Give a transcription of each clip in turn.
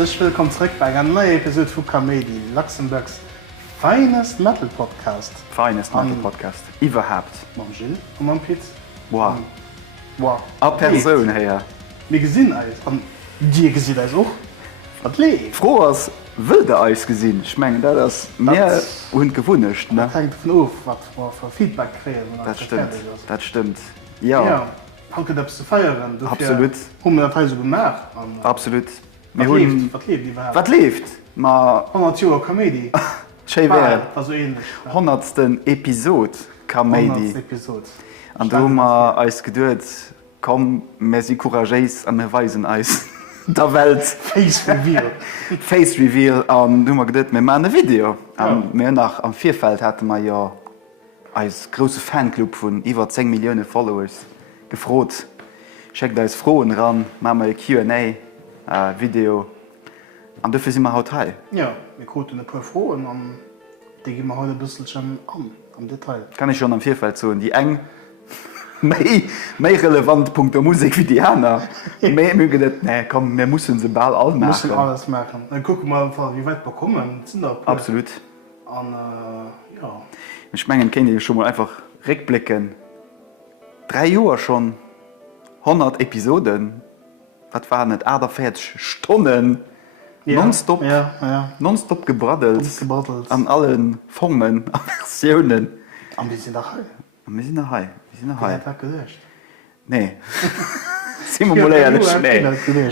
herzlich willkommen zurück bei einer neuen Episode von Comedy, Luxemburgs finest Metal Podcast. Finest Metal Podcast. Überhaupt. Mit Gilles und mit Pete. Wow. Wow. A Person her. Wir gesehen alles. Und dir gesehen alles auch. Was lebt? Froh als wilde Eis gesehen. Ich meine, das ist mehr und gewünscht. Ne? Das hängt davon auf, was wir für Feedback kriegen. Das stimmt. Das stimmt. Ja. Ja. Danke, dass du feiern. Absolut. Haben wir das so gemacht. Absolut. Was lebt? Was lebt überhaupt? Was lebt? 100 Jahre Comedy. Schön also ähnlich. 100. Episode Comedy. 100. Episode. Und da haben wir uns gedacht, komm, wir sind courageous und wir weisen uns der Welt. Face Reveal. Face Reveal. Und da haben wir gedacht, wir machen ein Video. Und wir nach am Vierfeld hatten wir ja als großer Fanclub von über 10 Millionen Followers gefragt. Schickt uns Fragen ran, machen wir ein Q&A Video. Und dafür sind wir heute hier. Ja, wir konnten ein paar Fragen und die gehen wir heute ein bisschen schon an, am Detail. Kann ich schon am Vierfeld sagen, die eng mehr relevant Punkt der Musik wie die anderen. Wir mögen das, nee, komm, wir müssen den Ball all machen. Wir müssen alles machen. Dann gucken wir mal, wie weit wir kommen. Sind da Absolut. Und ja. Ich meine, können die schon mal einfach rückblicken. 3 Jahre schon, 100 Episoden. Was waren nicht? 48 Stunden. Ja, nonstop, nonstop gebraddelt. An allen Formen, an Versionen. Und wir sind da hier. Wir sind da hier. Wir sind da hier. Das gelöscht. Nee. Sind wir mal ehrlich?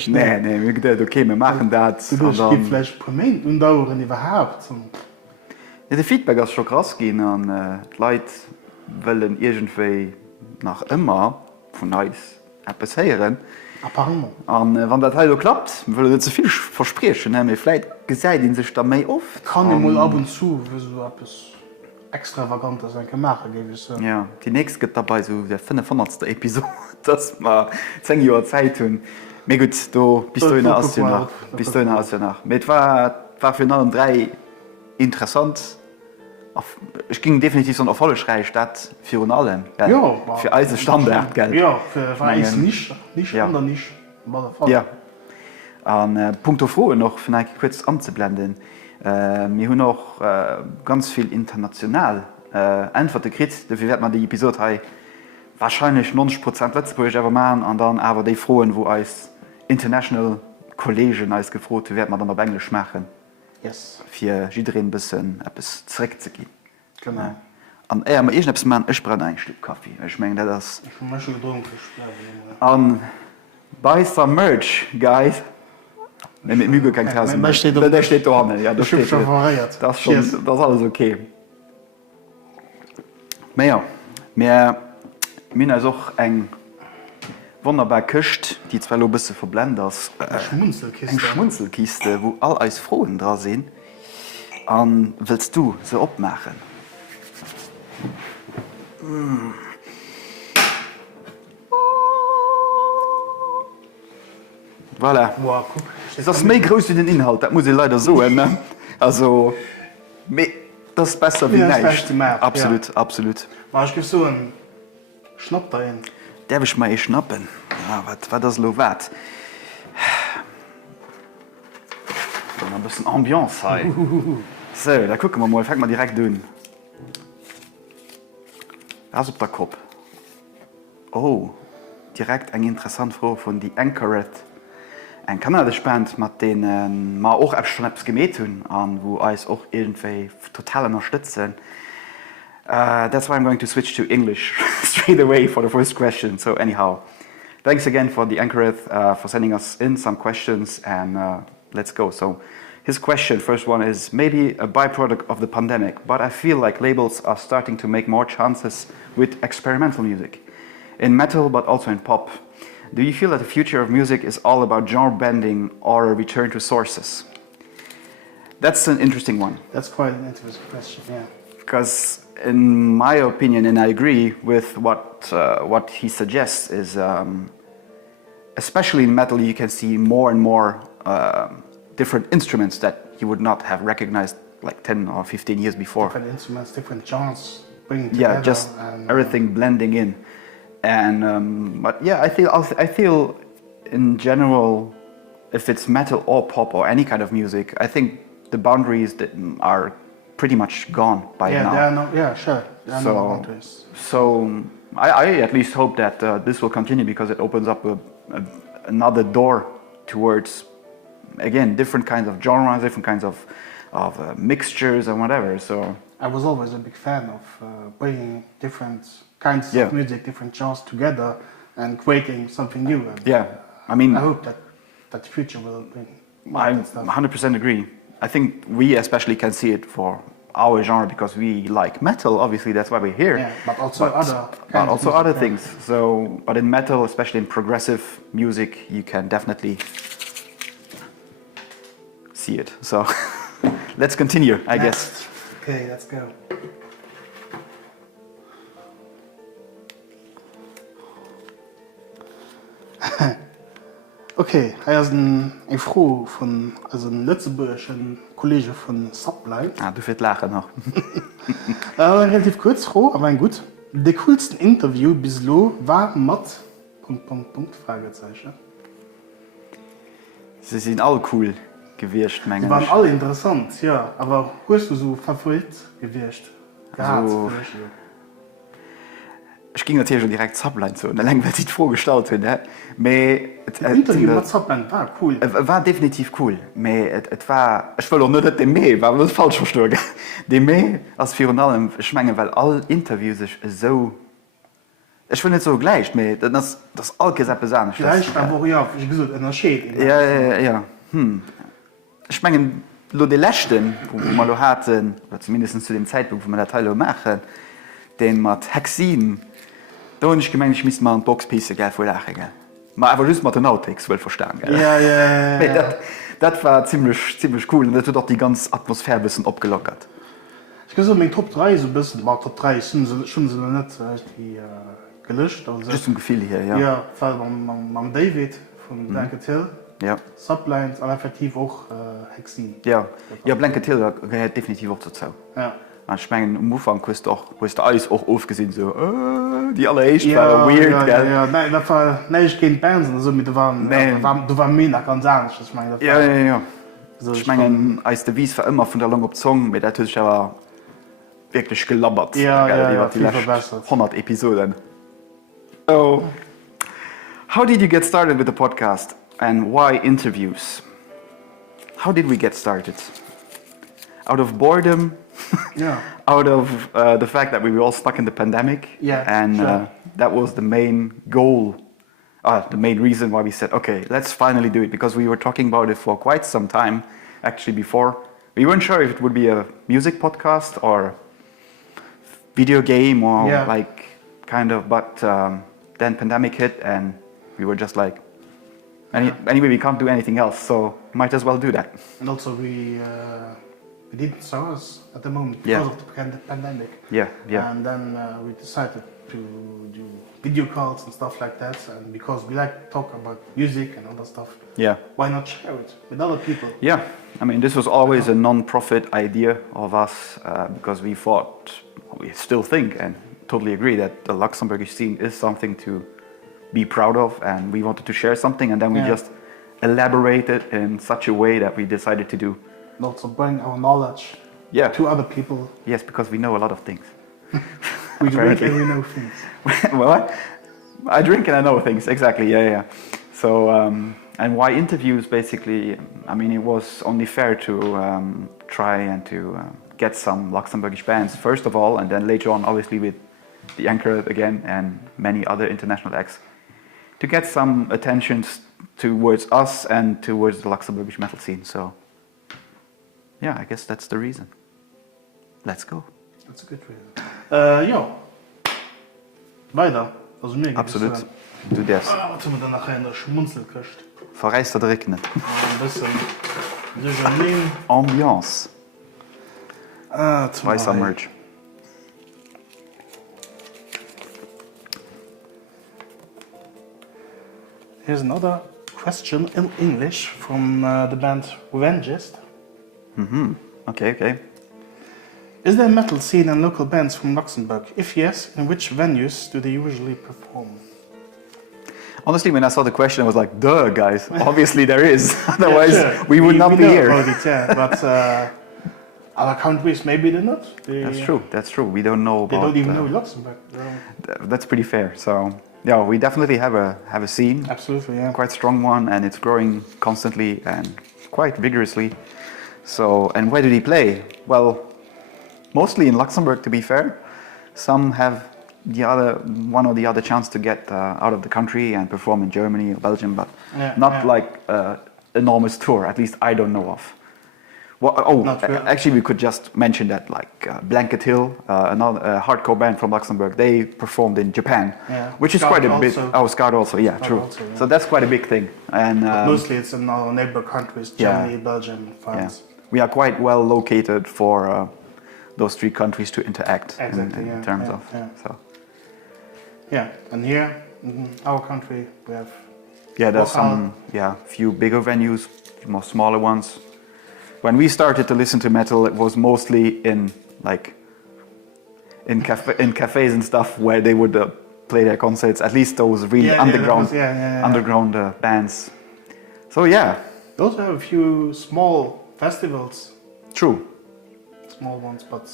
Nee, wir gedacht, okay, wir machen das. Du hast vielleicht ein paar Monate und dauern überhaupt. Ja, der Feedback ist schon krass gehen und die Leute wollen irgendwie nach immer von uns etwas hören. Apparemment. Und wenn das halt so klappt, will ich zu viel versprechen. Ne? Vielleicht gesagt ihn sich da mehr oft. Kann ich mal ab und zu für so etwas Extravagantes machen, gebe ich so. Ja, die nächste geht dabei so der 500. Episode, dass wir 10 Jahre Zeit haben. Aber gut, da bist du in der Asien nach. Bist du in der Asien nach. Es war für alle drei interessant. Ich ging definitiv so eine erfolgreiche Stadt für uns alle. Ja, für alle Standard, gell? Ja, für uns nicht andere nicht. Ja. Und Punkt auf Frohe noch, vielleicht kurz anzublenden. Wir haben auch ganz viel international Antworten gekriegt. Dafür wird man die Episode hier wahrscheinlich 90% Lützburg machen und dann aber die Fragen, wo als International Kollegen als gefragt werden, wir dann auf Englisch machen. Yes. Für jiddereen ein bisschen etwas zurückzugehen. Genau. Und aber ich brauche einen Schluck Kaffee. Ich meine, das. Ich habe schon getrunken. Und buy some merch, guys. Mit Mühe kein Kassen. Der steht da nicht. Ja, das steht schon verreiert. Das ist alles okay. Aber ja, wir haben also auch eine wunderbare Küche, die zwar ein bisschen verblendet ist. Eine Schmunzelkiste, wo all als Frauen dran sind. Und willst du sie abmachen? Voilà. Wow, guck. Das ist mehr größer den Inhalt, das muss ich leider so ne? Also, das ist besser wie nicht. Absolut, ja. Absolut. Aber ich gebe so einen Schnapp dahin. Darf ich mal schnappen? Ja, was das lo wert? Ein bisschen Ambiance hier. So, da gucken wir mal, fangen wir direkt an. Das auf der Kopf. Oh, direkt eine interessante Frage von die Anchoret. Ein kanadische Band, mit denen wir auch schon etwas gemäht haben, wo uns auch irgendwie total unterstützen. That's why I'm going to switch to English straight away for the first question. So anyhow, thanks again for the Anchoret for sending us in some questions and let's go. So his question, first one is maybe a byproduct of the pandemic, but I feel like labels are starting to make more chances with experimental music. In metal, but also in pop. Do you feel that the future of music is all about genre bending or a return to sources? That's an interesting one. That's quite an interesting question, yeah. Because in my opinion, and I agree with what he suggests, is especially in metal you can see more and more different instruments that you would not have recognized like 10 or 15 years before. Different instruments, different genres bringing together. Yeah, just everything blending in. And but yeah, I feel in general if it's metal or pop or any kind of music, I think the boundaries that are pretty much gone by now. There are no, sure. There are no boundaries. So I at least hope that this will continue because it opens up another door towards, again, different kinds of genres, different kinds of mixtures and whatever. So I was always a big fan of bringing different kinds of music, different genres together and creating something new. And, I mean, I hope that the future will bring. I 100% agree. I think we especially can see it for our genre because we like metal. Obviously, that's why we're here. Yeah, but also other things. So, but in metal, especially in progressive music, you can definitely see it. So, let's continue, I guess. Okay, let's go. Okay, hier ist ein Frau von einem Lützeburgischen Kollege von Subline. Du wirst lachen noch. Relativ kurz, Frau, aber gut. Der coolste Interview bislang war mit... Fragezeichen. Sie sind alle cool gewirrscht, meine ich. Sie waren alle interessant, ja. Aber wo hast du so Favorit gewirrscht? Also, ich ging natürlich schon direkt Subline zu, und dann wird sich vorgestellt. Das Interview mit Subline war cool. War definitiv cool. Es war, ich will auch nicht, dass der mehr war, das falsch verstanden. Der mehr als für allem, ich meine, weil alle Interviews sich so. Ich finde nicht so gleich, aber das alles gesagt besonders. Gleich, aber ja, ich gesagt, ein Unterschied. Ja. Ich meine, die Leschten, wo wir hatten, oder zumindest zu dem Zeitpunkt, wo wir das Teil machen, den mit Hexin, da habe ich gemeint, ich müsste mal ein Boxpiece vorlachen. Aber just mit den Outtakes will verstehen. Ja. Das war ziemlich cool und das hat auch die ganze Atmosphäre ein bisschen abgelockert. Ich kann so mein Top 3 so ein bisschen, aber Top 3 schon so nicht gelöscht. Also, just ein Gefühl hier, ja. Ja, weil mit David von Blanket-Hill, Sublines, und effektiv auch Hexin. Ja, Blanket-Hill gehört definitiv auch dazu. Ja. Ich meine, am Anfang hast du alles auch aufgesehen, so, die alle éischt waren weird, gell? Ja, nein, das war nicht kein Band, sondern du warst mehr nach ganz anders. Ja. Ich meine, als der Wies war immer von der Long op Song, mit der natürlich aber wirklich gelabbert. Ja, die letzten 100 Episoden. So, how did you get started with the podcast and why interviews? How did we get started? Out of boredom? Out of the fact that we were all stuck in the pandemic, that was the main goal, the main reason why we said, okay, let's finally do it, because we were talking about it for quite some time, actually before. We weren't sure if it would be a music podcast or video game or but then pandemic hit and we were just like, anyway, we can't do anything else, so might as well do that. And also we didn't saw us at the moment because of the pandemic. Yeah. And then we decided to do video calls and stuff like that. And because we like to talk about music and other stuff, why not share it with other people? Yeah, I mean, this was always a non-profit idea of us because we thought, we still think and totally agree that the Luxembourgish scene is something to be proud of, and we wanted to share something, and then we just elaborated in such a way that we decided to do. And also bring our knowledge to other people. Yes, because we know a lot of things. We drink and we know things. Well, I drink and I know things, exactly, yeah. So, and why interviews, basically, I mean, it was only fair to try and to get some Luxembourgish bands, first of all, and then later on, obviously, with the Anchor again and many other international acts, to get some attention towards us and towards the Luxembourgish metal scene. So, yeah, I guess that's the reason. Let's go. That's a good reason. Ja. Weiter. Also mir absolut. Du darfst. Was haben wir dann nachher in der Schmunzelküste? Verreist oder regnet? Ein bisschen. Déjeuner. Ambiance. Weißer Merch. Here's another question in English from the band Revengist. Okay. Is there a metal scene and local bands from Luxembourg? If yes, in which venues do they usually perform? Honestly, when I saw the question, I was like, duh, guys, obviously there is. Otherwise, we would not be here. But other countries, maybe they're not. That's true. We don't know about... They don't even know Luxembourg. That's pretty fair. So, yeah, we definitely have a scene. Absolutely, yeah. Quite strong one, and it's growing constantly and quite vigorously. So, and where do they play? Well, mostly in Luxembourg, to be fair. Some have one or the other chance to get out of the country and perform in Germany or Belgium, but not like enormous tour. At least I don't know of. Well, actually, we could just mention that, like Blanket Hill, another hardcore band from Luxembourg, they performed in Japan, which is quite a bit. Scout also, true. Also, so that's quite a big thing. And mostly it's in our neighbor countries, Germany, Belgium, France. We are quite well located for those three countries to interact in terms of. So. Yeah, and here in our country we have. Yeah, there's some few bigger venues, more smaller ones. When we started to listen to metal, it was mostly in cafes and stuff where they would play their concerts. At least those really underground bands. So they also have a few small festivals. True. Small ones, but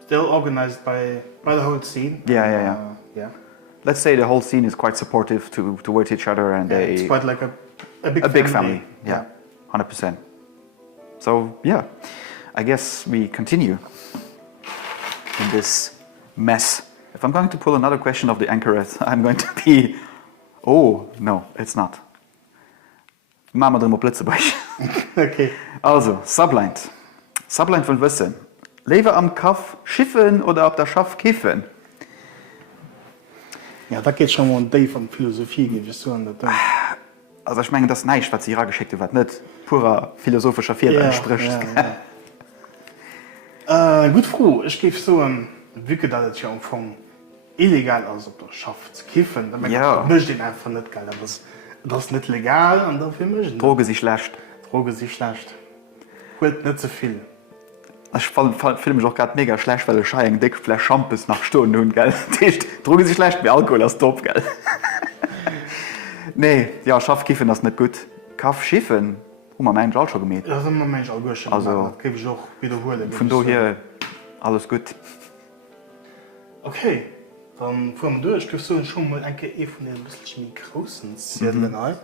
still organized by the whole scene. Yeah. Let's say the whole scene is quite supportive towards each other, and it's quite like a big family. Yeah, 100%. So I guess we continue in this mess. If I'm going to pull another question of the anchorette, I'm going to be... Oh, no, it's not. Machen wir drin mal Blitze bei. Okay. Also, Sublined. Sublined von Wissen. Lebe am Kaff schiffen oder auf der Schaff kiffen? Ja, da geht schon mal um die von Philosophie, gebe ich so an der Tag. Also ich meine, das nicht, was sie hier geschickt hat, nicht purer philosophischer Fehler entspricht. Gut froh, ich gebe so ein Wicke, dass es ja von illegal aus auf der Schaff zu kiffen. Ich möchte den einfach nicht geil, aber das ist nicht legal und dafür möchte ich. Droge sich schlecht. Gut, nicht so viel. Ich fühle mich auch gerade mega schlecht, weil ich ein dick Flash Champus nach Stunden und gell. Droge sich schlecht, wie Alkohol ist top, gell. Nee, Schaffkiffen das nicht gut. Kaff schiffen, man meint auch schon gemäht. Ja, das haben wir Menschen auch schon also, gemacht. Das gebe ich auch wiederholen. Von daher, alles gut. Okay, dann fahren wir durch. Ich gebe so schon mal ein von den bisschen großen Zetteln ein.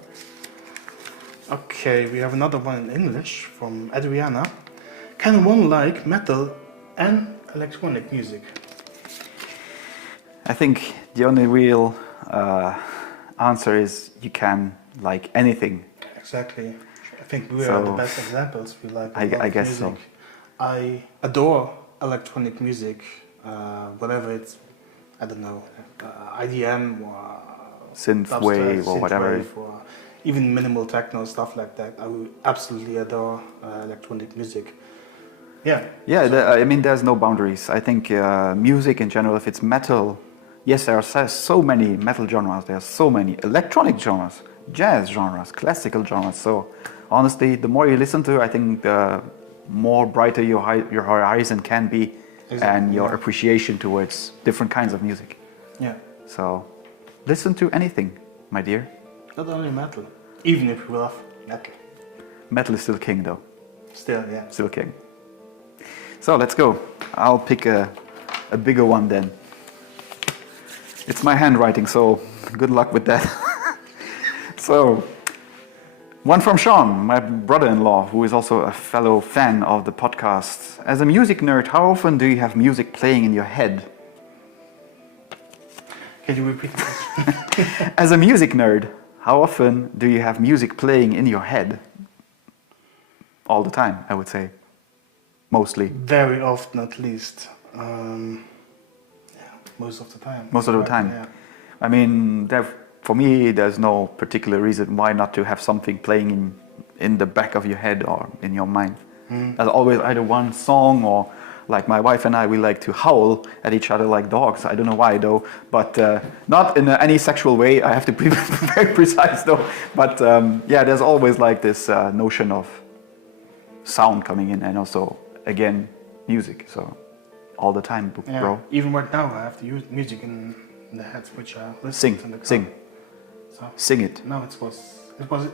Okay, we have another one in English from Adriana. Can one like metal and electronic music? I think the only real answer is you can like anything. Exactly. I think we are the best examples. We like I guess music. so. I adore electronic music, whatever it's, I don't know, IDM or synthwave or whatever. Or even minimal techno, stuff like that. I would absolutely adore electronic music. I mean, there's no boundaries. I think music in general, if it's metal, yes, there are so many metal genres, there are so many electronic genres, jazz genres, classical genres. So honestly, the more you listen to, I think the more brighter your horizon can be, and your appreciation towards different kinds of music. Yeah. So listen to anything, my dear. Not only metal, even if we love metal. Metal is still king, though. Still, yeah. Still king. So let's go. I'll pick a bigger one then. It's my handwriting, so good luck with that. So, one from Sean, my brother-in-law, who is also a fellow fan of the podcast. As a music nerd, how often do you have music playing in your head? Can you repeat that? As a music nerd, how often do you have music playing in your head? All the time, I would say. Mostly. Very often, at least. Most of the time. Most of the time. Yeah. I mean, for me, there's no particular reason why not to have something playing in the back of your head or in your mind. There's always either one song or, like my wife and I, we like to howl at each other like dogs. I don't know why though, but not in any sexual way. I have to be very precise though. But there's always like this notion of sound coming in, and also, again, music. So all the time, bro. Even right now, I have to use music in the head, which I listen to in the car. So. Sing it. No, it was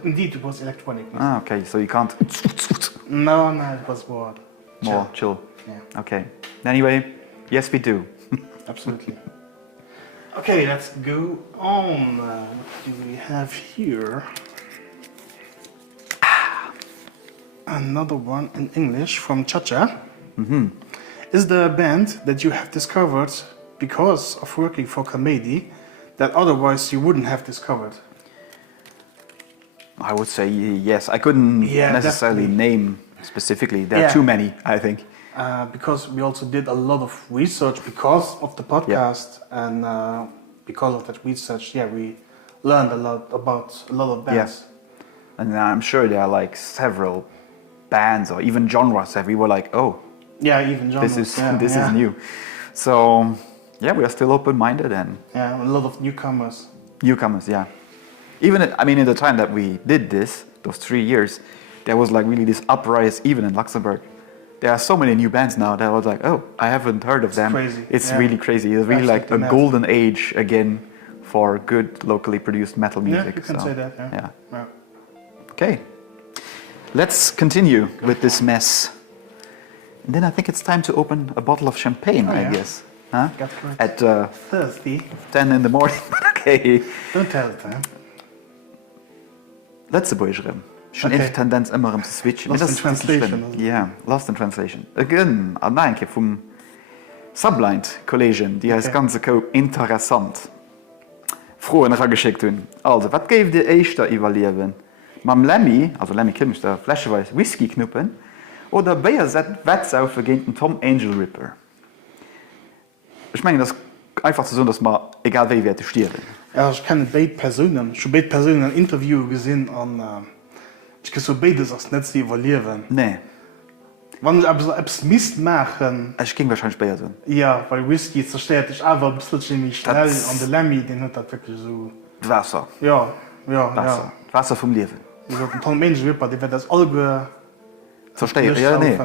indeed it was electronic. Ah, okay, so you can't. No, it was more Chill. Yeah. Okay. Anyway, yes, we do. Absolutely. Okay, let's go on. What do we have here? Another one in English from Chacha. Is there a band that you have discovered because of working for comedy that otherwise you wouldn't have discovered? I would say yes. I couldn't necessarily name specifically. There are too many, I think. Because we also did a lot of research because of the podcast, and because of that research, we learned a lot about a lot of bands. And I'm sure there are like several bands or even genres that we were like, oh, even genres. This is new. So we are still open-minded and a lot of newcomers. Even in the time that we did this, those 3 years, there was like really this uprise even in Luxembourg. There are so many new bands now that I was like, oh, I haven't heard of them. Crazy. It's really crazy. It's really like a golden age again for good locally produced metal music. Yeah, you can say that. Yeah. Okay. Let's continue with this mess. And then I think it's time to open a bottle of champagne, I guess. Huh? At thirsty. 10 in the morning. Okay. Don't tell it, huh? Letzte Boigerem. Schon echt Tendenz immer zu switchen. Lost in translation. Ja, lost in translation. Again, an einke vom Sublind Collegian, die heißt ganze Co interessant. Froh nachher geschickt hun. Also, was gäbe dir éischter evaluieren? Mam Lemmy, also Lemmy Kilmisch, der Flascheweis Whisky knuppen, oder Bayer set Wettsaufe gegen den Tom Angel Ripper? Ich meine, das einfach so, dass man, egal wie wir stieren. Ja, ich kenne beide Personen. Ich habe beide Personen ein Interview gesehen und ich kann so beides als nicht evaluieren. Nee. Wenn ich aber so etwas Mist machen... Ich ging wahrscheinlich Bayer so. Ja, weil Whisky zerstört ich aber ein bisschen ziemlich schnell und der Lemmy, den hat das wirklich so... Wasser. Ja. Wasser vom Leben. Ich habe einen tollen Angel Ripper, der wird das alle... Verstehe, ja, nee.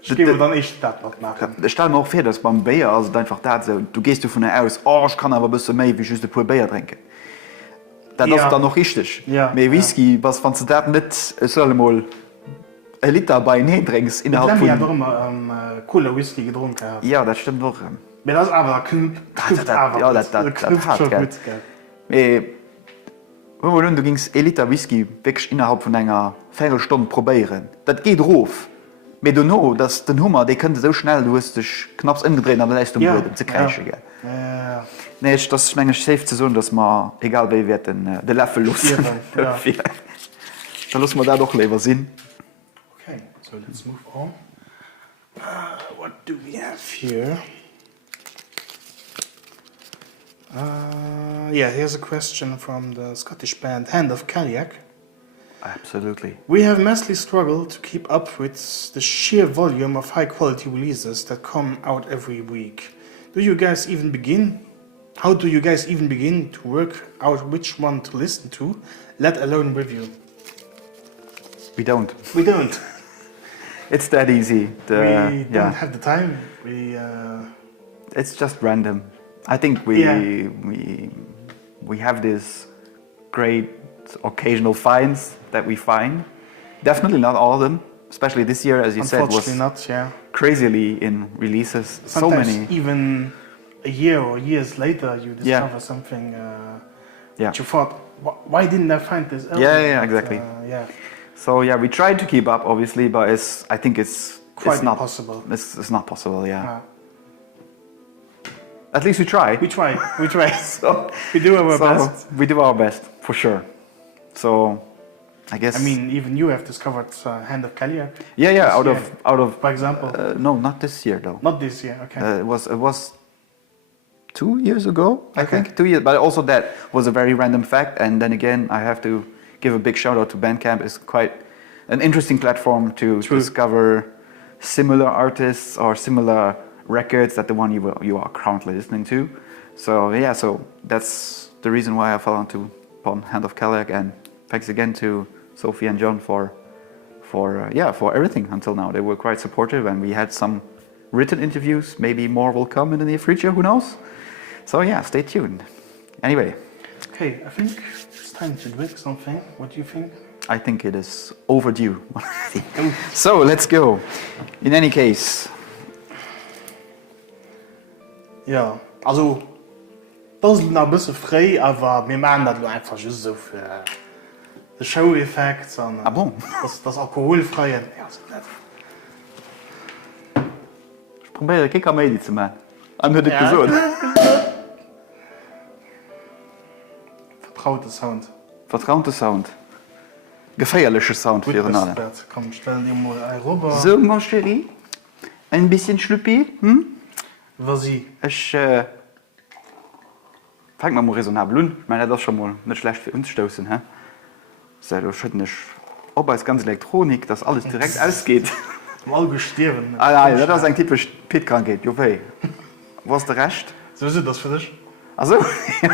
Ich gebe dann echt das was machen. Ich stelle mir auch vor, dass beim Bayer, also einfach das so, du gehst davon aus, oh, ich kann aber ein bisschen mehr wie just ein paar Bayer trinken. Das ist dann noch richtig. Ja. Mehr Whisky, was wenn du das nicht, soll mal ein Liter bei Nähe trinkst, innerhalb von... Ich habe doch immer Cola Whisky getrunken. Ja, das stimmt auch. Das aber knüpft aber. Ja, das hat schon gut. Du gingst 1 Liter Whisky wirklich innerhalb von einer Viertelstunde probieren. Das geht drauf. Aber du weißt, dass den Hummer, der könnte so schnell, du hast dich knapp umgedreht, aber dann ist du zu kreischen. Nee, das ist eigentlich safe zu sagen, dass man, egal wie wir den Löffel lassen. Dann lassen wir da doch lieber sehen. Okay, so let's move on. What do we have here? Here's a question from the Scottish band Hand of Caliac. Absolutely. We have massively struggled to keep up with the sheer volume of high-quality releases that come out every week. How do you guys even begin to work out which one to listen to, let alone review? We don't. It's that easy. We don't have the time. It's just random. I think we have these great occasional finds that we find. Definitely not all of them, especially this year, as you said, was crazily in releases. Sometimes so many. Even a year or years later, you discover something that you thought, why didn't I find this earlier? Yeah, exactly. So we tried to keep up, obviously, but I think it's not possible. It's not possible. At least we try. We try. So we do our best. We do our best, for sure. So, I guess. I mean, even you have discovered Hand of Caliac. Yeah. Out of. For example. No, not this year though. Not this year. Okay. It was 2 years ago. I think 2 years. But also that was a very random fact. And then again, I have to give a big shout out to Bandcamp. It's quite an interesting platform to discover similar artists or similar records that the one you are currently listening to. So so that's the reason why I fell upon Hand of Caliac, and thanks again to Sophie and John for everything until now. They were quite supportive, and we had some written interviews. Maybe more will come in the near future. Who knows? So stay tuned. Anyway, Okay, I think it's time to drink something. What do you think? I think it is overdue. So, let's go. In any case. Ja, also, das ist noch ein bisschen frei, aber wir machen das einfach just so für den Show-Effekt. Ah bon? Das Alkoholfreie. Ja, so nett. Ich probiere keine Comedy zu machen. An hört ja. Gesund. Vertrauter Sound. Vertrauter Sound. Gefährlicher Sound für einen anderen. Komm, stell dir mal ein rüber. So, mon chéri. Ein bisschen Schluppi. Hm? Vas-y. Ich fang mal raisonnabel an. Ich meine, das ist schon mal nicht schlecht für uns stoßen. He? So, du schützt nicht. Aber es ist ganz Elektronik, dass alles direkt ausgeht. Mal gestorben. Ah, nein, das ist ein typisch Pit-Krankheit. Jovey. Was ist der Rest? So ist das für dich? Also,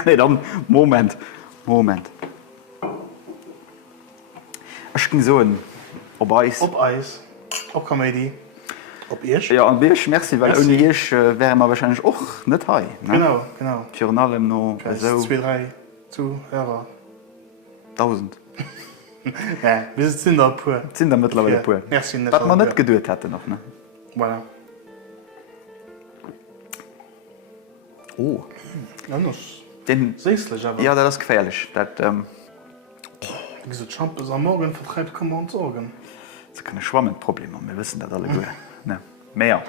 nee, dann Moment. Ich ging so ein ob Eis. Ob Eis. Ob Comedy. Ob Irsch. Ja, und Irsch, merci, weil ohne Irsch wären wir wahrscheinlich auch nicht high. Ne? Genau. Für allem noch so. 2, 3 Zuhörer. 1000. Ja, wir sind da pur. Sind da mittlerweile pur. Merci. Was man nicht geduld hätte noch, ne? Voilà. Oh. Den Seeslich, aber. Ja, das ist gefährlich. Das, Diese Trump ist am Morgen vertreibt, kann man uns sorgen. Das ist keine Schwammenprobleme, wir wissen das alle gut. Ne, mehr.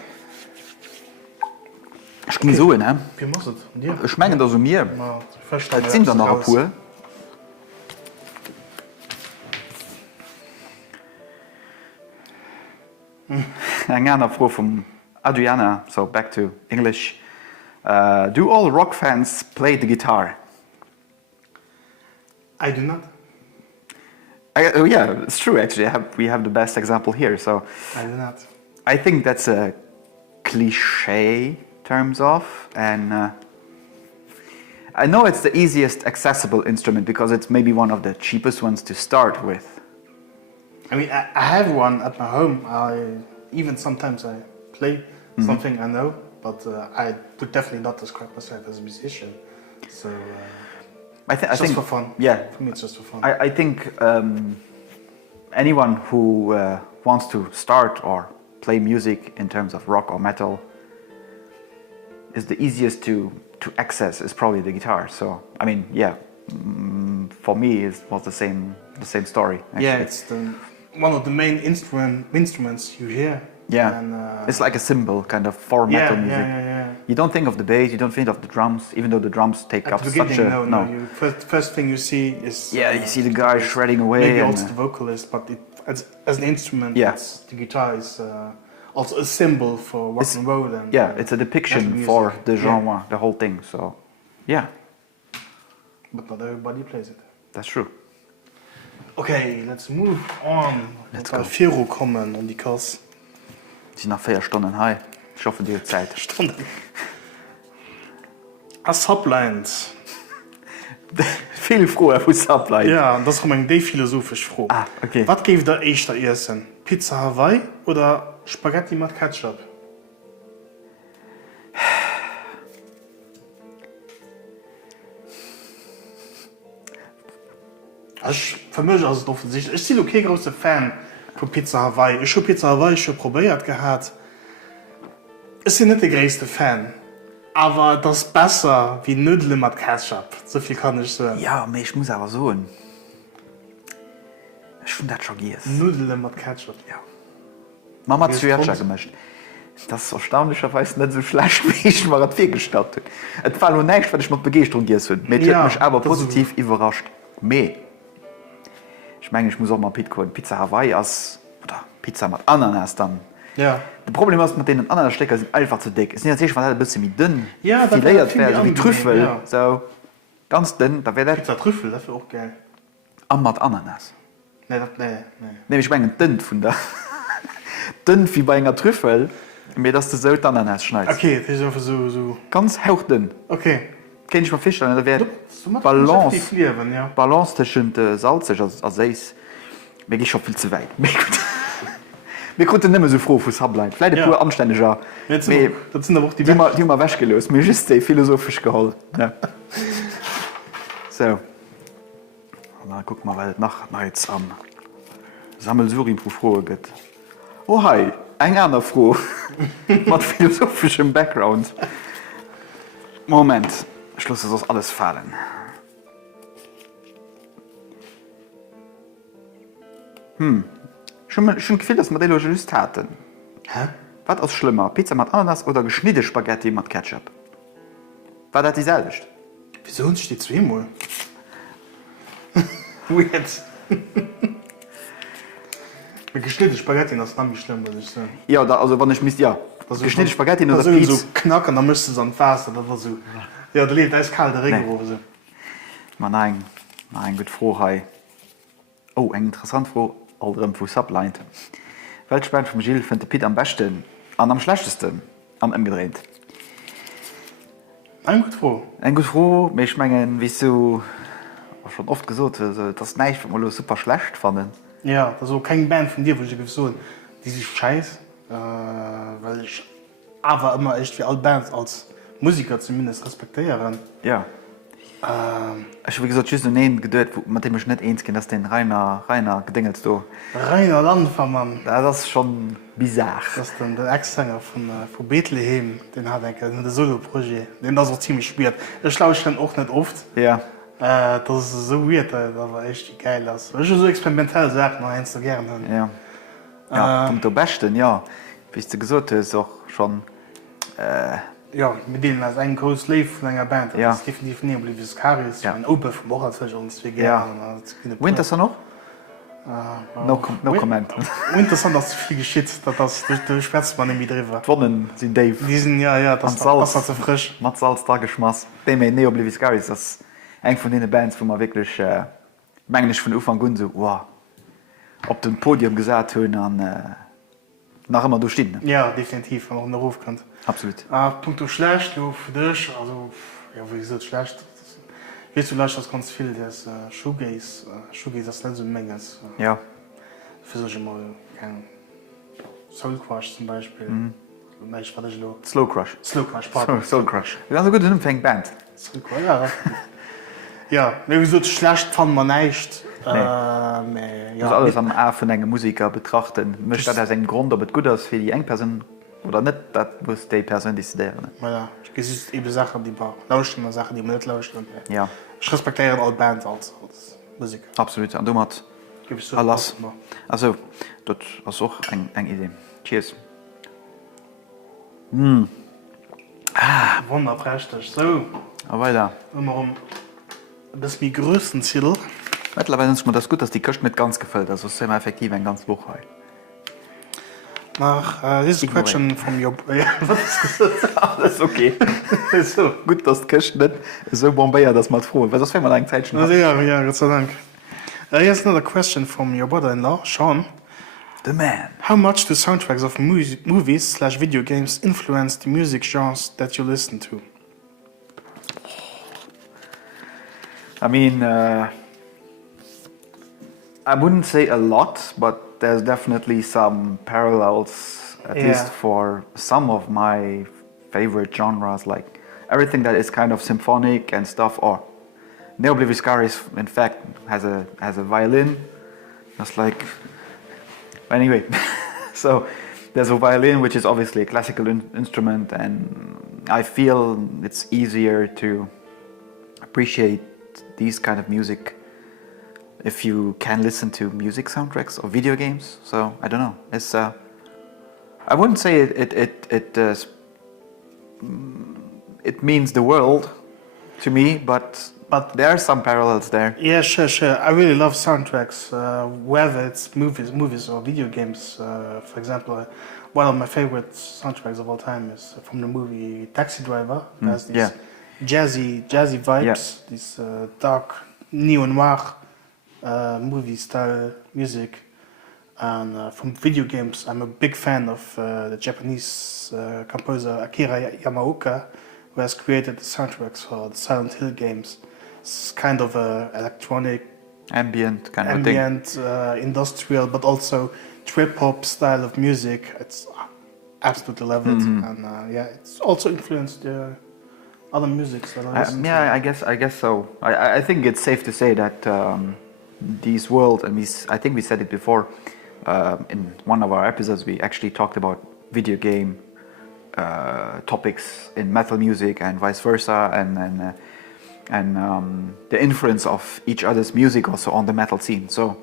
Ich ging so, ne? Wie machst du das? Ich meine das mir. Das sind dann noch ein paar. Eine andere Frage von Adriana, so back to English. Do all rock fans play the guitar? I do not. Oh yeah, it's true actually. We have the best example here. So I do not. I think that's a cliche terms of, and I know it's the easiest accessible instrument because it's maybe one of the cheapest ones to start with. I mean, I have one at my home. Even sometimes I play something I know, but I would definitely not describe myself as a musician. So I think for fun. Yeah, for me it's just for fun. I think anyone who wants to start or play music in terms of rock or metal is the easiest to access is probably the guitar. So I mean, yeah, for me it was the same story. Actually. Yeah, it's one of the main instruments you hear. Yeah, and, it's like a symbol kind of for metal music. Yeah. You don't think of the bass, you don't think of the drums, even though the drums take up such a... No. First thing you see is... Yeah, you see the guy shredding away. Maybe also the vocalist, but as an instrument, the guitar is also a symbol for rock and roll. And, it's a depiction for the genre, the whole thing, so yeah. But not everybody plays it. That's true. Okay, let's move on. Let's go. Firo kommen und die Kasse. Sie sind nach 4 Stunden high. Ich hoffe, dir Zeit. Stunden. Sublines. Viel froher für Sublines. Ja, das ist mein philosophisch froh. Ah, okay. Was gibt der eischter essen? Pizza Hawaii oder Spaghetti mit Ketchup? Für mich ist es offensichtlich. Ich bin okay großer Fan von Pizza Hawaii. Ich habe Pizza Hawaii schon probiert gehabt. Ich bin nicht der größte Fan. Aber das ist besser wie Nudeln mit Ketchup. So viel kann ich sagen. Ja, aber ich muss aber so. Ich finde das schon geil. Nudeln mit Ketchup. Ja. Mama hat Sriracha gemischt. Das ist erstaunlicherweise nicht so schlecht, wie ich mir das vorgestellt habe. Es war nur nichts, was ich mit Begeisterung gegessen habe. Mir hat mich aber positiv überrascht. Mehr. Ich meine, ich muss auch mal Pizza Hawaii oder Pizza mit Ananas dann. Ja. Das Problem ist, mit den Ananasstecker sind einfach zu dick. Es ist nicht ein bisschen wie dünn. Ja, das fileiert werden, so wie Trüffel. Ja. So ganz dünn. Da wäre Pizza Trüffel, das wäre auch geil. Mit Ananas. Nee. Ich meine dünn von da. Dünn wie bei einer Trüffel, mir dass du so Ananas schneidest. Okay, das ist einfach so. Ganz hauchdünn. Okay. Kann ich mir vorstellen, da wäre Balance zwischen salzig und Salz. Mir geht schon viel zu weit. Wir konnten nicht mehr so froh fürs Sublime. Vielleicht ein paar anständiger. Das sind aber auch die haben wir weggelöst. Mir ist das philosophisch geholt. Ja. So, So. Na, guck mal, weil nach jetzt am Sammelsurium pro Frohe geht. Oh, hi, ein anderer Froh. Mit philosophischem Background. Moment, Schluss ist das alles fallen. Schon gefühlt, dass wir das just hatten. Hä? Was ist schlimmer? Pizza mit Ananas oder geschnittene Spaghetti mit Ketchup? War das dieselbe? Wieso steht zweimal? Weird. Mit geschnittenen Spaghetti, das ist nämlich schlimm, was ich sage. Ja, also wenn ich misst, ja. Also geschnittene Spaghetti oder oder Pizza. Pizza. So knacken, dann müsste es dann fast oder so. Ja, da lebt eiskalte Regen. Nee. Man, nein, gut froh, hi. Oh, eine interessante Frage, anderem von Subline. Welches Band von Gilles findet Pete am besten und am schlechtesten an ihm gedreht? Ein gut froh. Ein gut froh, aber ich meine, wie so schon oft gesagt, also, das ist nicht, was wir super schlecht fanden. Ja, also keine Band von dir, wo ich gesagt die ist scheiß. Weil ich aber immer echt wie alle Bands als Musiker zumindest respektieren. Ja. Ich habe gesagt, just einen gedeutet, mit dem ich nicht eins kenne, dass den reiner gedingelt so. Reiner Landvermann. Ja, das ist schon bizarr. Das ist dann der Ex-Sänger von Bethlehem, den hat ein Solo-Projekt, den das auch ziemlich spürt. Das glaube ich dann auch nicht oft. Ja. Das ist so weird, das war echt geil. Das ist so experimentell, sagt man eins so gerne. Ja. Ja, vom Besten, ja. Wie du gesagt hast, ist auch schon. Ja, mit denen als ein großes Leben von einer Band. Ja. Das ist definitiv nicht Oblivious Caris. Ja. Ein Open vom Woche zwischen uns. Ja. Winter noch? No comment. Interessant, dass viel geschieht. Du spätst man nicht drüber. Wonnen sind Dave. Die sind, ja, das ist so frisch. Mit Salz da geschmass. Dem nicht Oblivious Caris, das ist eine von den Bands, wo man wirklich manchmal von Anfang an so, wow, auf dem Podium gesagt haben und nach immer durchstehen. Ja, definitiv, wenn man den Ruf kennt. Absolut. Punkto schlecht, für dich, also, ja, wie gesagt, schlecht. Weißt du, das ganz viel, das Shoegaze, Shoegaze ist nicht so Menges. Ja. Für ich mal kein Soul Crush zum Beispiel. Nicht, was ich lo. Slow Crush. Slow Crush, pardon. Soul Crush. Wir haben so gut in einem Band. Soul Crush, ja. Ja, wie gesagt, schlecht fand man nicht. Ja, das alles am A von einem Musiker betrachten. Möchte das einen Grund, ob es gut ist für die eine Person oder nicht, das muss die Person dezidieren. Ja, es gibt eben Sachen, die man lauschen und Sachen, die man nicht lauschen. Ja. Ich respektiere alle Bands als Musiker. Absolut. Und du hast So alles. Also, das ist auch eine Idee. Cheers. Wunderprächtig. So, Aber weiter. immer das ist mein größten Ziel. Mittlerweile ist mir das gut, dass die Küche nicht ganz gefällt. Also, es ist immer effektiv eine ganze Woche. Nach this question from your... Ja, was ist das? Alles okay. So. Gut, dass die Küche nicht so bombardiert, dass man froh ist. Weil das wäre mal eine Zeit schon. Ja, Gott sei Dank. Here's another question from your brother-in-law, Sean. The man. How much do soundtracks of movies/video games influence the music genres that you listen to? I mean, I wouldn't say a lot, but there's definitely some parallels, at least for some of my favorite genres, like everything that is kind of symphonic and stuff. Or Neoblivious Caris, in fact, has a violin. That's like, anyway. So there's a violin, which is obviously a classical instrument, and I feel it's easier to appreciate these kind of music if you can listen to music soundtracks or video games. So I don't know. It's I wouldn't say it means the world to me, but there are some parallels there. Yeah, sure. I really love soundtracks, whether it's movies or video games. For example, one of my favorite soundtracks of all time is from the movie Taxi Driver. It has these jazzy vibes, this dark neo-noir movie style music. And from video games, I'm a big fan of the Japanese composer Akira Yamaoka, who has created the soundtracks for the Silent Hill games. It's kind of electronic, ambient kind of thing. Industrial, but also trip-hop style of music. It's absolutely love it. And it's also influenced other music that I listen to. Yeah, I guess so. I think it's safe to say that this world, and I think we said it before in one of our episodes, we actually talked about video game topics in metal music and vice versa, and the influence of each other's music also on the metal scene. So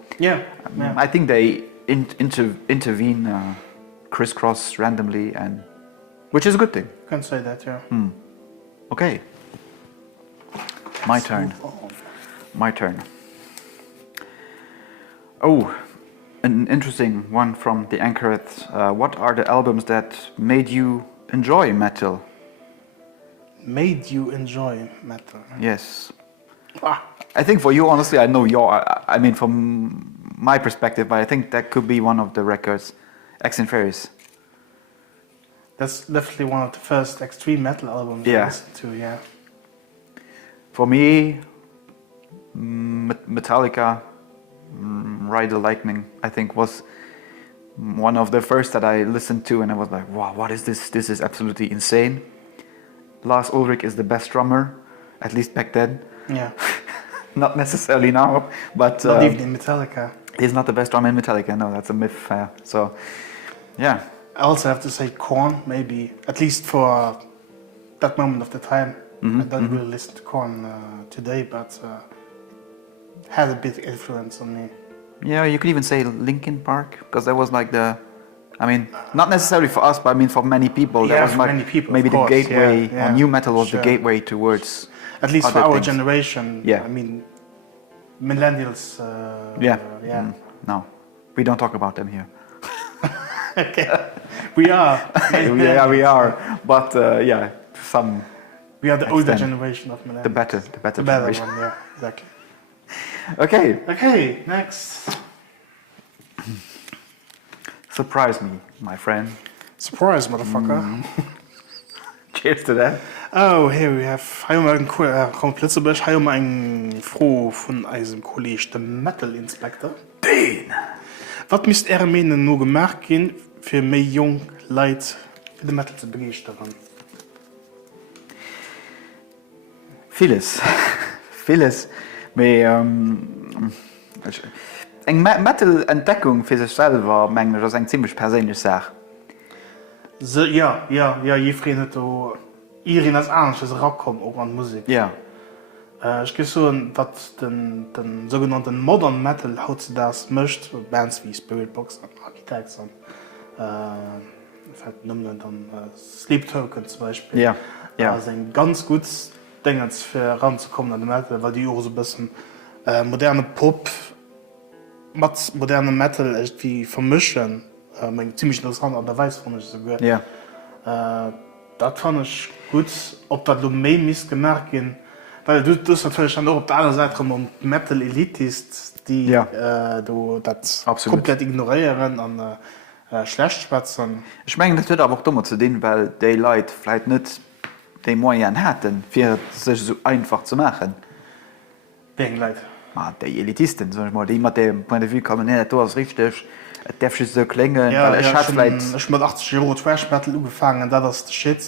I think they intervene crisscross randomly, and which is a good thing. You can say that, yeah. Okay. My turn. Oh, an interesting one from the Anchoret. What are the albums that made you enjoy metal? Made you enjoy metal? Yes. I think for you, honestly, I know I mean, from my perspective, but I think that could be one of the records, X and Fairies. That's definitely one of the first extreme metal albums I listened to, yeah. For me, Metallica, Ride the Lightning, I think was one of the first that I listened to, and I was like, wow, what is this? This is absolutely insane. Lars Ulrich is the best drummer, at least back then. Yeah. Not necessarily now, but... Not even in Metallica. He's not the best drummer in Metallica, no, that's a myth. So, yeah. I also have to say Korn, maybe, at least for that moment of the time. I don't really listen to Korn today, but had a big influence on me. Yeah, you could even say Linkin Park, because that was like the... I mean, not necessarily for us, but I mean for many people. Yeah, that was for like many people, maybe of course, the gateway, yeah, or new metal was sure. the gateway towards at least for other our things. generation. Yeah. I mean, millennials. No, we don't talk about them here. Okay. We are. Yeah, we are. But some. We are the older generation of millennials. The better generation. One, yeah, exactly. Okay, next. Surprise me, my friend. Surprise, motherfucker. Cheers to that. Oh, here we have. Kommt Plötzlich haben wir ein Froh von einem Kollegen, dem Metal Inspector. Deen. Was müsst ihr meinen nur gemacht gehen, für mehr jung Leute für den Metal zu begeistern? Vieles. Eng Metal-Entdeckung für sich selber, meine ich, das ist eine ziemlich persönliche Sache. Ja, je früher du ihren als anderes rauskommen, auch an Musik. Ja. Ich gehe so, dass den sogenannten Modern Metal heute das möchte, Bands wie Spiritbox und Architects und Sleep Token zum Beispiel. Ja. Das ist ein ganz gutes Ding, für ranzukommen an den Metal, weil die auch so ein bisschen moderne Pop mit modernem Metal irgendwie vermischen. Ziemlich interessant an der Weise fand ich sogar. Ja. Das fand ich gut, ob das mehr missgemerkt gehen. Weil du natürlich dann auch auf der anderen Seite um Metal Elitist, die das komplett ignorieren und schlecht schwätzen. Ich meine, das wird aber auch dummer zu denen, weil die Leute vielleicht nicht die Moyen hätten, für sich so einfach zu machen. Wegen Leute. Die Elitisten, sag ich mal, die mit dem Point of View kommen, nee, das ist richtig, das darf nicht so klingen, Ja, weil ich mit 80 Euro Trash Metal angefangen, das ist der Shit.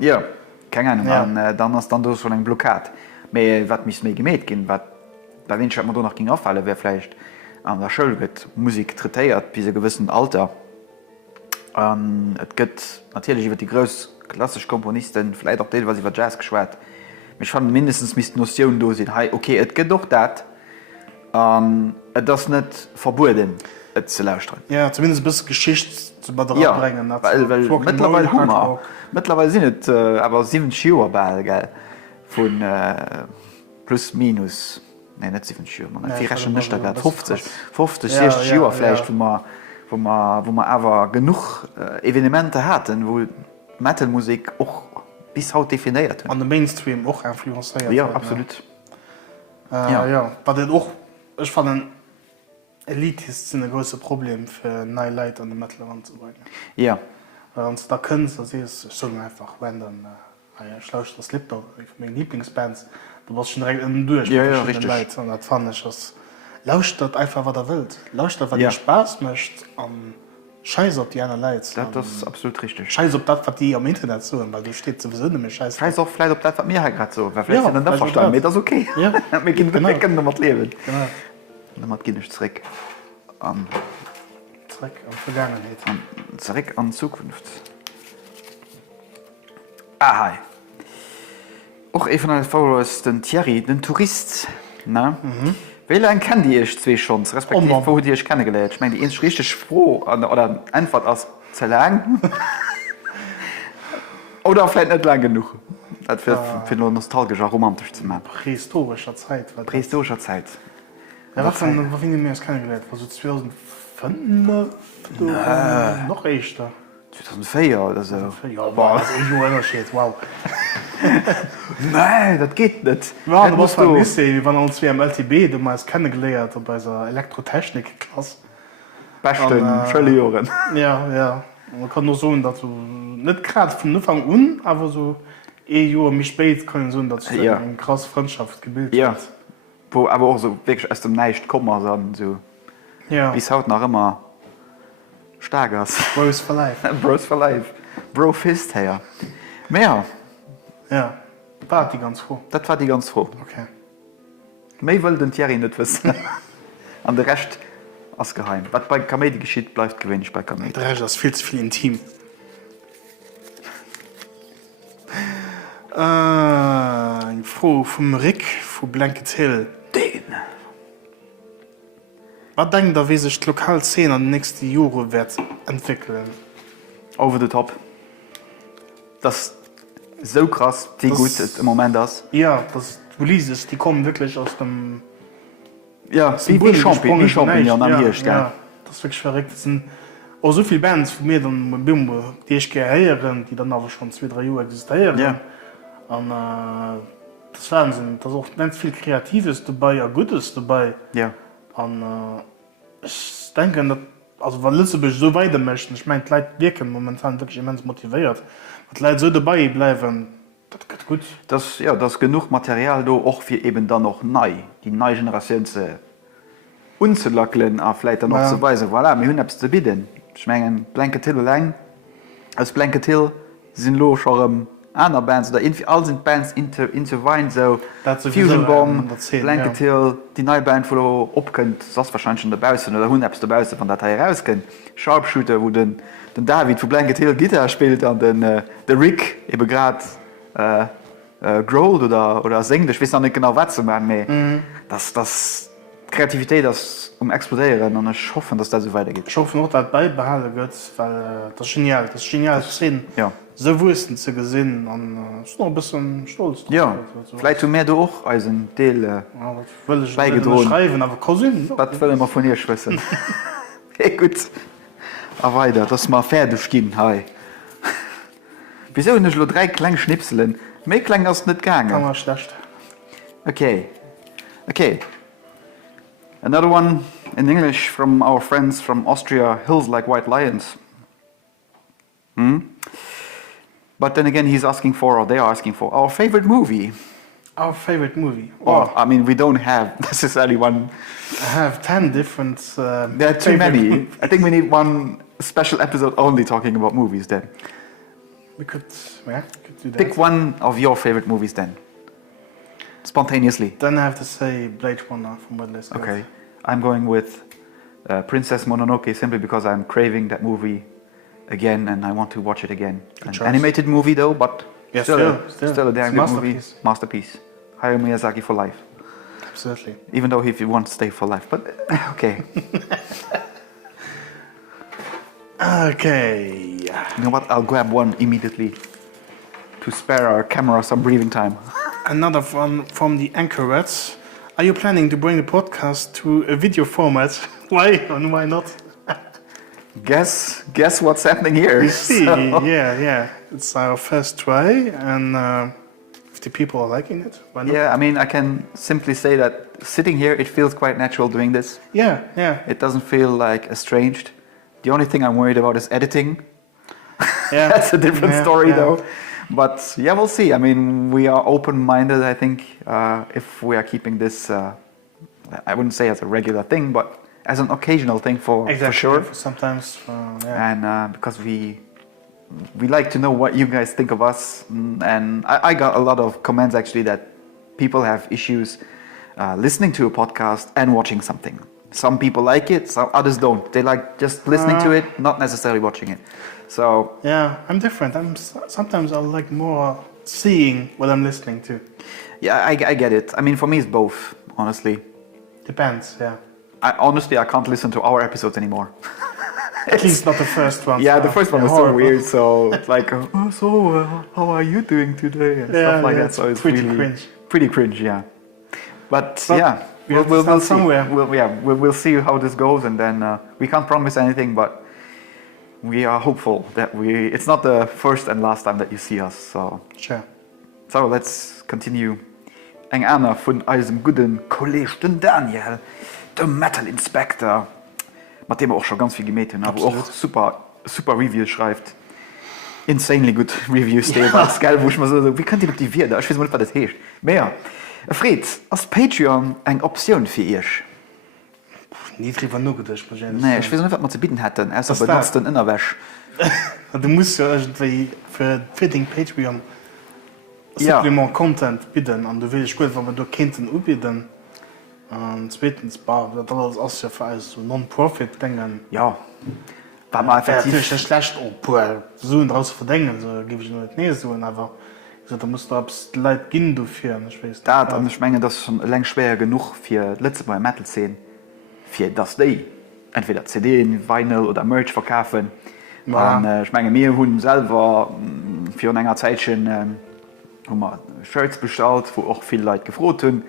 Ja, keine Ahnung, und dann ist dann schon ein Blockade. Aber was mich mehr gemäht ging, was bei wen mir da noch ging auffallen, wäre vielleicht an der Schule wird Musik traitiert bis einem gewissen Alter. Es gibt natürlich über die großen klassischen Komponisten, vielleicht auch die, was über Jazz geschwärzt. Ich fand mindestens die Notion da sind, hey, okay, es geht doch das, das ist nicht verboten, zu lauschen. Ja, zumindest ein bisschen Geschichte zu bringen. Weil mittlerweile sind es aber 7 Jahre bald, gell, von plus minus, nein, nicht 7 Jahre, man hat viel nicht da, 50, 60 Jahre vielleicht, wo man aber genug Evenemente hatten, wo Metalmusik auch bis heute definiert wird. An den Mainstream auch influenziert. Ja, absolut. Ja, aber auch, ich fand, Elitist sind ein großes Problem für neue Leute an den Metal ranzubringen. Ja. Und da können sie, das ist so einfach, wenn dann, ich lausche das Slipknot, meine Lieblingsbands, du warst schon direkt in durch mit richtig. Leuten. Und das fand ich, das Lauschtert einfach, was er will. Lauschtert, was dir Spaß möchte, und Scheiß auf die anderen Leute. Das ist absolut richtig. Scheiß auf das, was die am Internet so, weil du steht sowieso nicht mehr Scheiß. Scheiß auch vielleicht auf das, was mir halt gerade so. Weil Ja, vielleicht sind dann vielleicht verstanden, auch das ist okay. Ja, wir gehen genau. weg und damit leben. Genau. Und damit gehen wir zurück. Zurück an Vergangenheit. Zurück an Zukunft. Ah, hi. Auch eben als Followers den Thierry, den Tourist. Na? Welchen kennt ihr zwei schon, respektive wo die ich kennengelernt? Ich meine, die ist richtig froh oder einfach als zu lang. Oder vielleicht nicht lang genug. Das wird für nur nostalgischer, romantisch zu machen. Prähistorischer Zeit. Prähistorischer Zeit. Ja, was haben wir mir das kennengelernt? War so 2005? Noch éischter. 2004 oder so. Ja, boah, das ist ein Unterschied, wow. Nein, das geht nicht. Ja, du musst mal wissen, wir waren uns wie am LTB, du hast kennengelernt bei so Elektrotechnik-Klasse. Besten, schöne Jahren. Ja. Man kann nur sagen, dass du nicht gerade von Anfang an, aber so Jahr mich spät kann ich sagen, dass du eine krasse Freundschaft gebildet hast. Wo aber auch so wirklich aus dem Neist kommen, so. Ja. Bis heute noch immer stark ist. Bros for life. Bros for life. Bro Fist her. Mehr. Ja, war die ganz froh. Das war die ganz froh. Okay. Mehr will den Thierry nicht wissen. Und der Rest ist geheim. Was bei Comedy geschieht, bleibt gewöhnlich bei Comedy. Der Rest ist viel zu viel intim. Froh vom Rick, von Blanket Hill. Deen. Was denkt ihr, wie sich die Lokalszene in den nächsten Jahren wird entwickeln? Over the top. Das ist so krass, wie Das- gut es im Moment ist. Ja, das Releases, die kommen wirklich aus dem Ja, wie Boden Champignon gesprungen, am ja, Hirsch. ja, das ist wirklich verrückt. Es sind auch so viele Bands von mir, die ich hören, die dann aber schon 2-3 Jahre existieren. Ja. Und das ist Wahnsinn. Da ist auch ganz viel Kreatives dabei, ja Gutes dabei. Ja. Und ich denke, dass, also weil Lützeburg so weiter möchten, ich meine, die Leute wirken momentan wirklich immens motiviert. Wenn die Leute so dabei bleiben, das geht gut. Das ist genug Material da auch für eben dann noch neu, die neue Generation zu unzulackeln, aber vielleicht dann noch zu weisen, voilà, wir haben etwas zu bieten. Ich meine, Blanket Hill allein, als Blanket Hill sind los schon andere Bands, oder irgendwie all sind Bands into Wine, so Fusion Bomb, Blanket Hill, die neue Band, die du abkönnt, das ist wahrscheinlich schon dabei sind, oder 100 dabei sind, von der Teil rauskennt. Sharpshooter, wo den David von Blanket Hill Gitarre spielt, und der Rick eben gerade growlt oder singt, ich weiß noch nicht genau, was zu machen, das Kreativität das explodieren und ich hoffe, dass das so weitergeht. Ich hoffe noch, dass das beibehalten wird, weil das ist genial zu sehen. Ja. So Wursten zu gesehen und ich bin noch ein bisschen stolz drauf. Ja, Also, vielleicht du mehr du auch als ein Deel. ja, das will ich beigedrohen. nicht schreiben, aber kann sein. Das will ich mal von ihr wissen. Hey, gut. Aber weiter, das mal fertig gehen. Hi. Wieso nicht nur 3 kleine Schnipseln? Mehr klein ist nicht Kann gegangen. man schlecht. Okay. Another one in English from our friends from Austria, Hills Like White Lions. But then again, he's asking for, or they are asking for, our favorite movie. Our favorite movie. Or, I mean, we don't have necessarily one. I have 10 different. There are too many. I think we need one special episode only talking about movies then. We could do that. Pick one of your favorite movies then. Spontaneously. Then I have to say Blade Runner from my list. Okay. I'm going with Princess Mononoke simply because I'm craving that movie again and I want to watch it again. An choice. Animated movie though, but Yeah, still a damn It's good movie. Masterpiece. Hayao Miyazaki for life. Absolutely. Even though if you want to stay for life, but okay. Okay. You know what? I'll grab one immediately to spare our camera some breathing time. Another one from the Anchorets. Are you planning to bring the podcast to a video format? Why and why not? Guess what's happening here. You see, yeah. It's our first try, and if the people are liking it, why not? Yeah, I mean, I can simply say that sitting here, it feels quite natural doing this. Yeah. It doesn't feel like estranged. The only thing I'm worried about is editing. Yeah. That's a different story though. But yeah, we'll see. I mean, we are open-minded, I think, if we are keeping this, I wouldn't say as a regular thing, but as an occasional thing for sure. Sometimes, And because we like to know what you guys think of us, and I got a lot of comments actually that people have issues listening to a podcast and watching something. Some people like it, some others don't. They like just listening to it, not necessarily watching it. So yeah, I'm different. Sometimes I like more seeing what I'm listening to. yeah, I get it. I mean, for me, it's both, honestly. Depends, yeah. I can't listen to our episodes anymore. At least not the first one. Yeah, the first one was so horrible. weird. So it's like, how are you doing today? And stuff like that. So it's pretty really cringe. Pretty cringe, yeah. But yeah, we'll see. Somewhere. We'll see how this goes, and then we can't promise anything, but we are hopeful that it's not the first and last time that you see us. So sure. So let's continue. Eng Anna von unserem guten Kollegen Daniel, der Metal Inspector, mit dem auch schon ganz viel gemäht haben, aber auch super Reviews schreibt. Insanely good Reviews, was geil, wo ich mal so, wie könnt ihr motivieren? Ich weiß nicht, was das heißt. Mehr. Fred, als Patreon eine Option für ihr? Nie drüber nachgedacht. Nee, ich weiß nicht, was wir zu bieten hätten, außer benutzt den Innerwäsch. Du musst ja irgendwie für den Patreon Supplement Content bieten, und du willst gut, wenn wir da Content anbieten. Und zweitens, das ist ja für alles so Non-Profit-Dingen. Ja. War mal effektiv. Natürlich ist schlecht, so draus verdenken, so gebe ich nur nicht so, aber da musst du Leute gehen dafür, ich weiß nicht. Da, und ich meine, das ist schon längst schwer genug für letzte Mal Metal-Szenen, für das die entweder CDen, Vinyl oder Merch verkaufen. Ja. Und ich meine, wir haben selber für eine längere Zeit schon haben wir Shirts bestellt, wo auch viele Leute gefroht haben.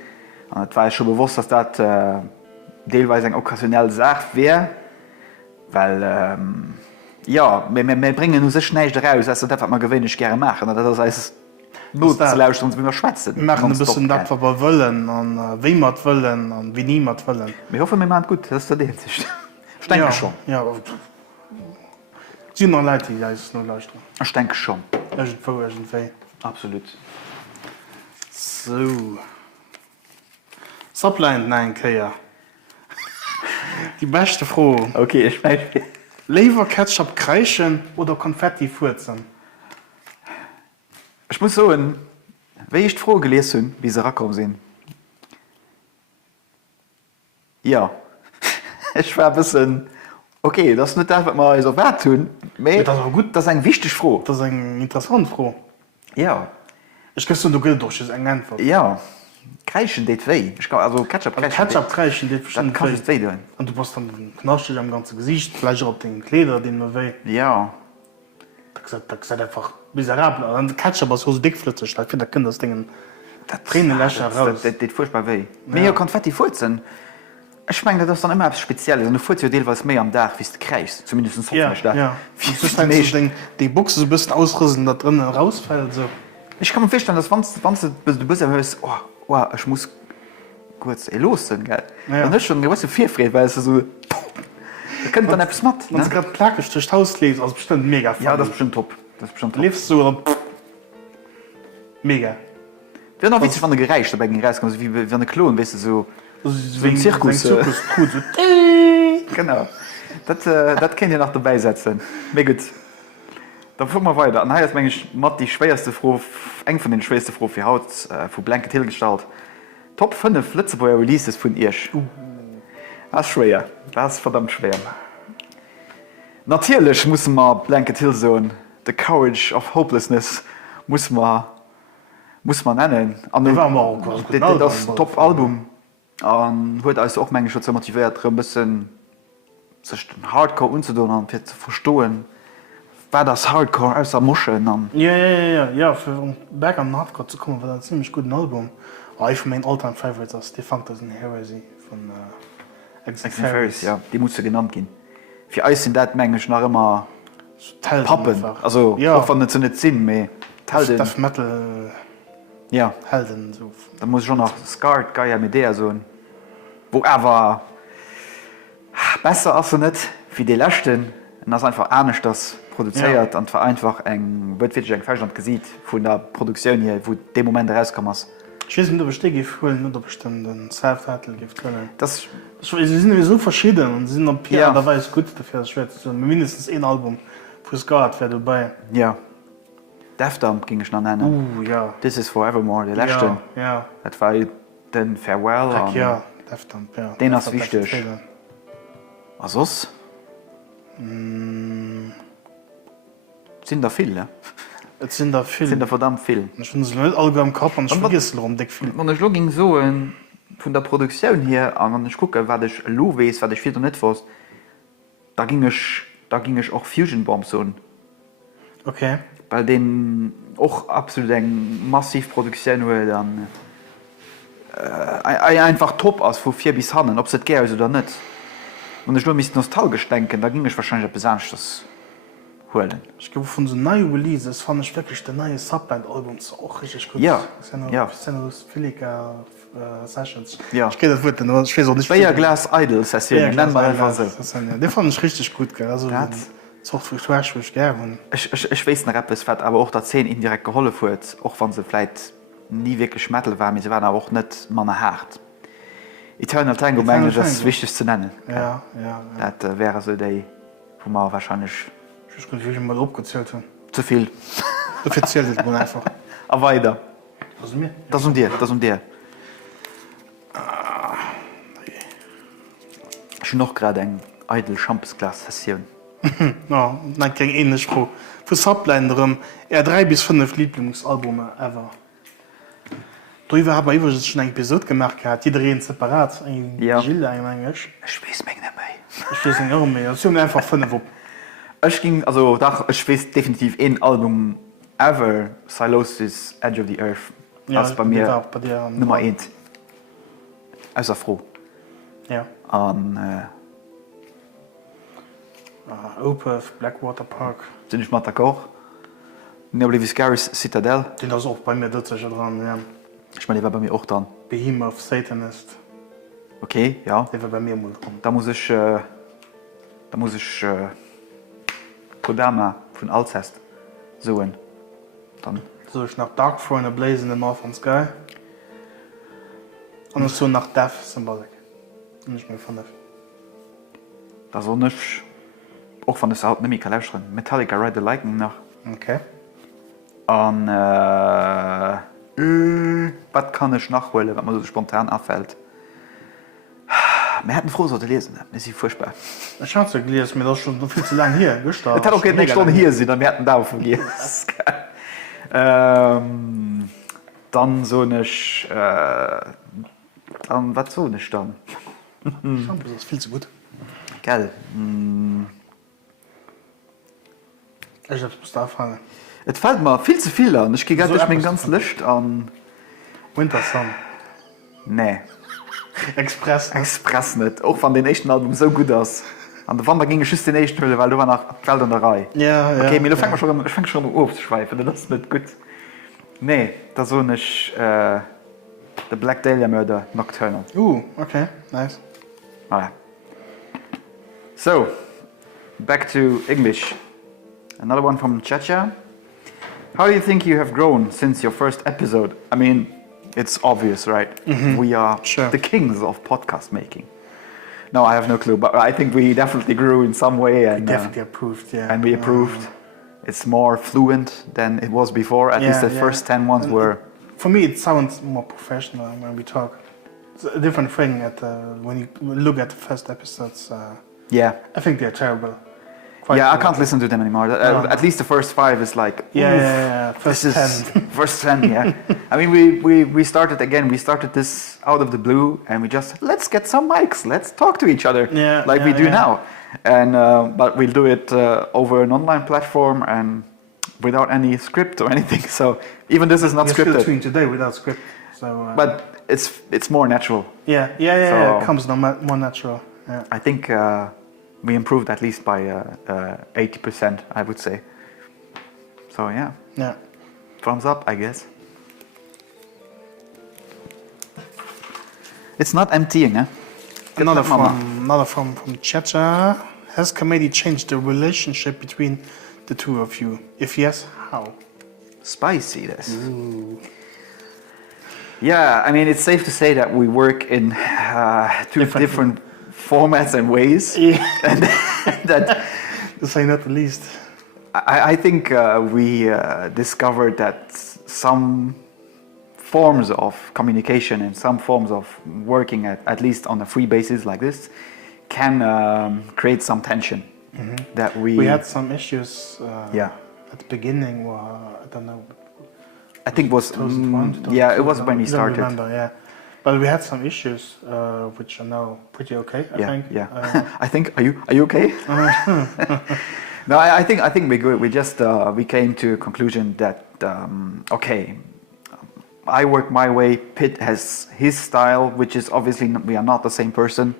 Und es war schon bewusst, dass das teilweise eine okkasionelle Sache wäre. Weil, ja, wir bringen uns nicht raus, das ist das, was wir gewöhnlich gerne machen. Das heißt, nur zu lauschen, wie wir schwätzen. Wir machen ein bisschen das, was wir wollen, und wie wir wollen, und wie niemand wollen. Wir hoffen, wir machen gut, das ist der Deel. Ich denke schon. Ja, es sind noch Leute, die es nur lauschen. Ich denke schon. Irgendwie. Absolut. So. Subline, nein, Kaya. Die beste Frage. Okay, ich meine. Lever Ketchup kreischen oder Konfetti furzen? Ich muss sagen, wenn ich die Frage gelesen habe, wie sie rankommen sind. Ja. Ich war ein bisschen. Okay, das ist nicht das, was wir so wert tun. Ja, das ist aber gut. Das ist eine wichtige Frage. Das ist eine interessante Frage. Ja. Ich kann du Geld durch, das ist eine Antwort. Ja. Kreischen geht weh. Also Ketchup kreischen. Ketchup kreischen geht bestimmt weh. Kannst du weh tun. Und du brauchst dann Knauscht am ganzen Gesicht, vielleicht auch auf den Kleider, den du weh. Ja. Das ist einfach miserabel. Und Ketchup ist so dickflüssig, ich finde, da können das Ding Tränen löschen raus. Das geht furchtbar weh. Mehr Konfetti furzen. Ich meine, das ist dann immer etwas Spezielles. Und du furzt ja teilweise mehr am Tag, wie du kriegst. Zumindest hoffe ich das. Ja. Die Buchse so ein bisschen ausrissen, da drinnen rausfällt. So. Ich kann mir vorstellen, dass wenn du bist, hörst, oh, ich muss kurz los sein, gell? Ja. Dann ist schon eine gewisse Vielfried, weil es so. Da könnte dann etwas machen. Wenn du gerade plakisch durch das Haus lebst, ist bestimmt mega funny. Ja, das ist bestimmt top. Du lebst so, oder. Mega. Wäre noch witzig, wenn du gereicht dabei rauskommt, wie wenn ein Klon, weißt du, so ein Zirkus. Genau. Das könnt ihr noch dabei setzen. Mega gut. Dann fahren wir weiter. Und hier ist eigentlich die schwerste Frage, eng von den schwersten Fragen für Haut, von Blanket Hill gestaltet. Top 5 Letzteer Releases von ihr. Das ist schwer. Das ist verdammt schwer. Natürlich muss man Blanket Hill sagen, The Courage of Hopelessness muss man nennen. Das Top-Album. Und hat uns auch manchmal schon motiviert, ein bisschen sich Hardcore umzutun und zu verstehen, was das Hardcore aus der Muscheln. Ja, für Back an Hardcore zu kommen, war das ein ziemlich gutes Album. Ich von meinen All-Time Favorites aus The Fantasy Heresy von X-Ferris, ja, die muss genannt gehen. Für uns sind das manchmal noch immer Pappen. Also, ja. Auch wenn das so nicht sind, mehr Helden. Death Metal. Ja. Helden. So. Da muss ich schon noch Scarred Gaia mit der so. Wo aber besser als nicht wie die Leschten. Und das einfach ernst das produziert und einfach wird wirklich ein Verstand gesehen von der Produktion hier, wo dem Moment rauskommt. Ich weiß nicht, ob ich die gefallen oder bestimmt den Self-Title gefallen. Das, Sie sind nämlich so verschieden und sie sind auf Ja. da weiß gut dafür, das schwer zu sagen. Mindestens ein Album fürs Guard wäre dabei. ja. Defdump ging ich noch nennen. Ja. This is Forevermore, der Leschten. Ja. Das war den Farewell. Heck, und ja. Defdump, ja. Den ist Das wichtig. echt fehlen. Was ist? Sind da viele? Es sind da viele. Sind da verdammt viel. Ich finde es nicht alle am Kopf und ich vergesse darum dick viel. Wenn ich ging so von der Produktion hier an, wenn ich gucke, was ich lo weiß, was ich wieder nicht weiß, da ging ich auch Fusion Bombs so. Okay. Weil den auch absolut eng massiv Produktion wurde dann einfach top aus von 4 bis hannen, ob es das geht oder nicht. Und ich nur mich nostalgisch denken, da ging ich wahrscheinlich besonders das holen. Ich glaube, von so neuen Releases fand ich wirklich das neue Subband-Album auch richtig gut. Ja, ja. Philika Sessions. Ja. Ich kenne das Wort, aber ich weiß auch nicht. Bayer Glass Idol Session, Ja, nennen wir einfach so. Den fand ich richtig gut, gell. Also, Das- das auch für Trash, ich gerne. Ich weiß nicht, ob es wird, aber auch da 10 indirekt geholfen wird, auch wenn sie vielleicht nie wirklich Metal waren, sie waren aber auch nicht mal hart. Eternal Tango, meine ich, das ist wichtig zu nennen. Ja. Das wäre so die, wo man wahrscheinlich Ich weiß gar nicht, wie ich mal abgezählt habe. zu viel. Offiziell ist man einfach. Aber weiter. Was ist mir? Das und dir, das und dir. Ich habe noch gerade ein Idle Champsglas Session. Ja, nein, kein ähnlich froh. Für Subländerem, 3 bis 5 Lieblingsalbume ever. Darüber habe ich schon ein Episode gemacht, jiddereen separat. Ein Ja. Gilles, ein Englisch. Ich weiß mich nicht mehr. Ich weiß nicht auch mehr. Es sind einfach 5 auf. Ich ging, also, ich weiß definitiv ein Album ever, Silosis, Edge of the Earth. Ja, das ist bei mir bei dir, Nummer 1. Also froh. Ja. Und Opeth, Blackwater Park. sind ich mal d'accord. Neblivis Garris Citadel. Den ist auch bei mir dort dran, ja. Ich meine, die war bei mir auch dran. Behemoth Satanist. Okay, ja. Der war bei mir mal dran. Da muss ich Kodama von Alcest suchen. Dann So ich nach Dark Throne, A Blaze in the Northern Sky. Und so nach Death Symbolic. Nicht mehr von Death. da soll ich auch von der Haut nämlich lauschen. Metallica Ride the Lightning nach. Okay. Und was kann ich nachholen, wenn man so spontan auffällt? Wir hätten froh sollte lesen, das ist furchtbar. Ich habe es ja gelesen, mir das schon viel zu lange hier gestartet. Das hat auch keine Stunde hier sind, dann wir hätten da vergehen. Dann so nicht, dann was so nicht dann? Das ist viel zu gut. Gell? Ich hab's bis da fallen. Es fällt mir viel zu viel an. Ich gehe gerade So durch mein etwas ganz Licht an. Winter Sun. Nee, Express. Express nicht. Auch von den echten Album so gut aus. An der Wand ging ich den echten Hölle, weil du war nach Feld an der Reihe. Ja, ja. Okay, mir fängt schon, ich fange schon an aufzuschweifen, das ist nicht gut. Nee, das so nicht der Black Dahlia Murder Nocturnal. Okay, nice. Voilà. So, back to English. Another one from Chacha. How do you think you have grown since your first episode? I mean, it's obvious, right? We are Sure. the kings of podcast making. No, I have no clue, but I think we definitely grew in some way, and Definitely approved, yeah. and we approved. It's more fluent than it was before. At least the first 10 ones were. For me, it sounds more professional when we talk. It's a different thing when you look at the first episodes. Yeah. I think they're terrible. Yeah, I can't listen to them anymore. At least the first 5 is like. Yeah. This First is 10. first 10, yeah. I mean, we started again. We started this out of the blue, and we just let's get some mics. Let's talk to each other, like we do now. And but we'll do it over an online platform and without any script or anything. So even this is not We're still scripted. doing today without script. So. But it's more natural. Yeah. So- It comes more natural. Yeah. I think we improved at least by 80%, I would say. So yeah, Yeah. thumbs up, I guess. It's not emptying, eh? Another luck, Mama. from Chacha. Has comedy changed the relationship between the two of you? If yes, how? Spicy, this. Yeah, I mean, it's safe to say that we work in two different formats and ways. Yeah. And that, To say not the least. I think we discovered that some forms of communication and some forms of working at least on a free basis like this can create some tension. That We had some issues yeah. at the beginning, or I don't know. I think was 2001, yeah, it was when we I don't started. remember, yeah. But we had some issues which are now pretty okay, I think. Yeah. I think. Are you okay? No, I think we're good. We just we came to a conclusion that okay, I work my way. Pitt has his style, which is obviously we are not the same person,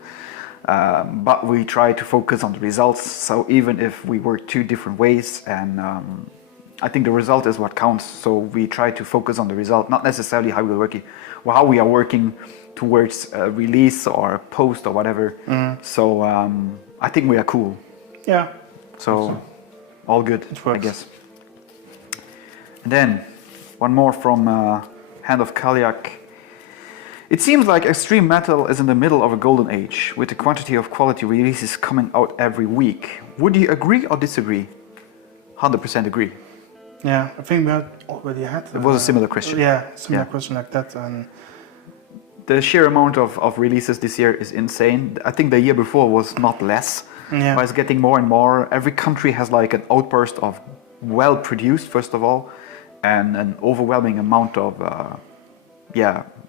but we try to focus on the results. So even if we work two different ways, and I think the result is what counts. So we try to focus on the result, not necessarily how we're working, or how we are working towards a release or a post or whatever. So I think we are cool. Yeah. So all good, It works. I guess. And then one more from Hand of Kaliak. It seems like extreme metal is in the middle of a golden age, with a quantity of quality releases coming out every week. Would you agree or disagree? 100% agree. Yeah, I think we had already had. It was a similar question. Yeah, similar Yeah. question like that, and The sheer amount of releases this year is insane. I think the year before was not less. yeah, But it's getting more and more. Every country has like an outburst of well-produced, first of all, and an overwhelming amount of,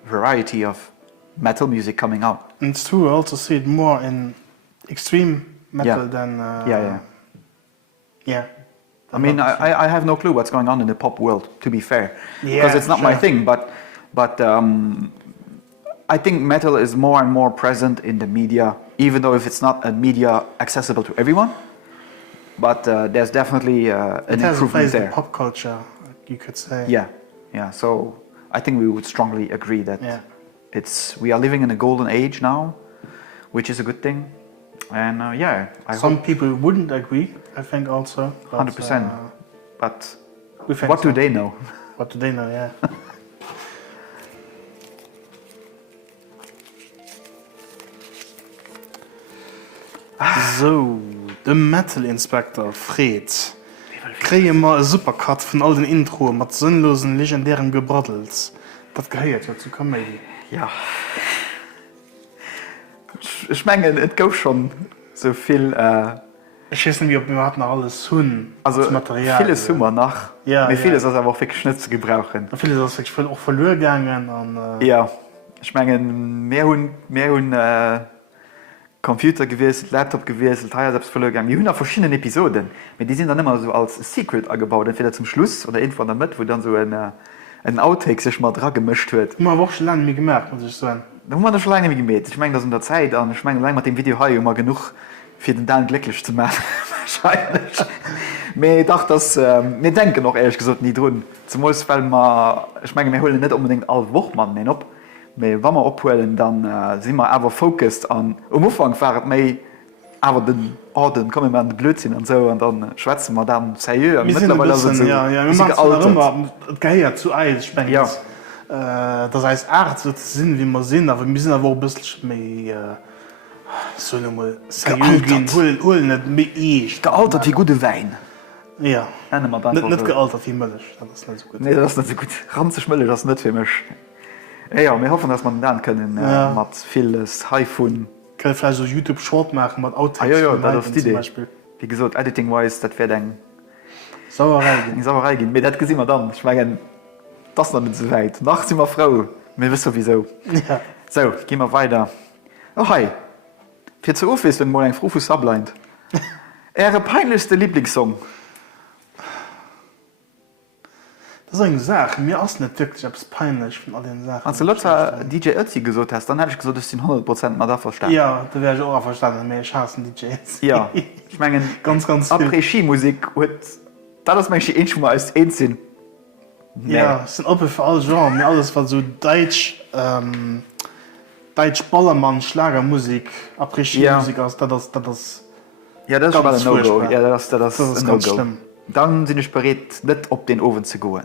variety of metal music coming out. and it's true. I also see it more in extreme metal Yeah. than. Yeah. than I mean, not- I have no clue what's going on in the pop world, to be fair, Yeah, because it's not my sure. thing. But I think metal is more and more present in the media, even though if it's not a media accessible to everyone. But there's definitely an It has a improvement place in there. pop culture, you could say. Yeah. So I think we would strongly agree that Yeah. we are living in a golden age now, which is a good thing. And I Some hope people wouldn't agree, I think also. but, 100%. But we think what so. do they know? What do they know, yeah. So, de Metal Inspector Fred. Kree mal e Supercut von all den Intro mat sinnlosen legendären Gebrottels. Dat geheiert ja zu Comedy. Ja. Ich meine, es gouf schon so viel, Ich weiß nicht, wie ob wir hatten alles hunn also als Material. viele Summer nach. Ja, Mir ja. vieles ist aber auch wirklich nicht zu gebrauchen. Viele das wirklich auch verloren gegangen. Und, Ja, ich meine, mehr hun Computer gewesen, Laptop gewesen, Teil selbst verloren gegangen. Die haben auch verschiedene Episoden, aber die sind dann immer so als Secret angebaut, entweder zum Schluss oder irgendwann damit, wo dann so ein Outtake sich mal dran gemischt wird. Man auch schon lange nicht gemerkt, muss ich sagen. Da haben wir das schon lange nicht mehr gemäht. Ich meine, das in der Zeit, und ich meine, lange mit dem Video habe ich immer genug für den Dan glücklich zu machen. Wahrscheinlich. Aber ich dachte, wir denken noch ehrlich gesagt nie dran. Zum Beispiel, weil ich meine, wir holen nicht unbedingt alle Wochen ab. Aber wenn wir abholen, dann sind wir aber focused an. Am Anfang war es mehr, aber dann kommen wir an den Blödsinn und so, und dann schwätzen wir dann seriös. Wir sind ein bisschen, wir machen es immer, es gehört zu Eis, ich meine, Ja. Das heißt, Art wird Sinn, wie wir sind, aber wir sind aber auch ein bisschen mehr, so nochmal, seriös gehen, holen nicht mehr éischt. Gealtert wie gute Wein. Ja, Nennen wir dann nicht so. gealtert wie Milch, das ist nicht so gut. Nee, das ist nicht so gut. Ranzig Müll, das ist nicht für mich. Ja, wir hoffen, dass wir dann können mit vieles iPhone. Kann ich vielleicht so YouTube-Short machen mit Outtakes Ja, von das Leuten ist die zum Idee. Beispiel. Wie gesagt, editing-wise, das wäre dann Sauerei. eine Sauerei gehen. Aber das sehen wir dann. Ich meine, das ist noch nicht so weit. Nachts sind wir froh. Wir wissen sowieso. Ja. So, gehen wir weiter. Oh, hi. Für zu Office, wenn mal ein Frufus ableint. Ihre peinlichste Lieblingssong? Das ist eine Sache, mir ist nicht wirklich etwas peinlich von all den Sachen. Als du letzter DJ Ötzi gesagt hast, dann hätte ich gesagt, dass du 100% mal da verstanden. Ja, da wäre ich auch verstanden, aber ich hasse DJs. Ja. Ich meine, ganz viel. Après-Ski-Musik, das ist manchmal ein schon mal als Einzeln. Ja, es sind offen für alle Genres. Mir alles, was so Deutsch, Deutsch Ballermann, Schlagermusik, Après-Ski-Musik ist, das Ja, das ist ganz mal ein No-Go. furchtbar. Ja, das ist ist ein ganz No-Go. schlimm. Dann bin ich bereit, nicht auf den Ofen zu gehen.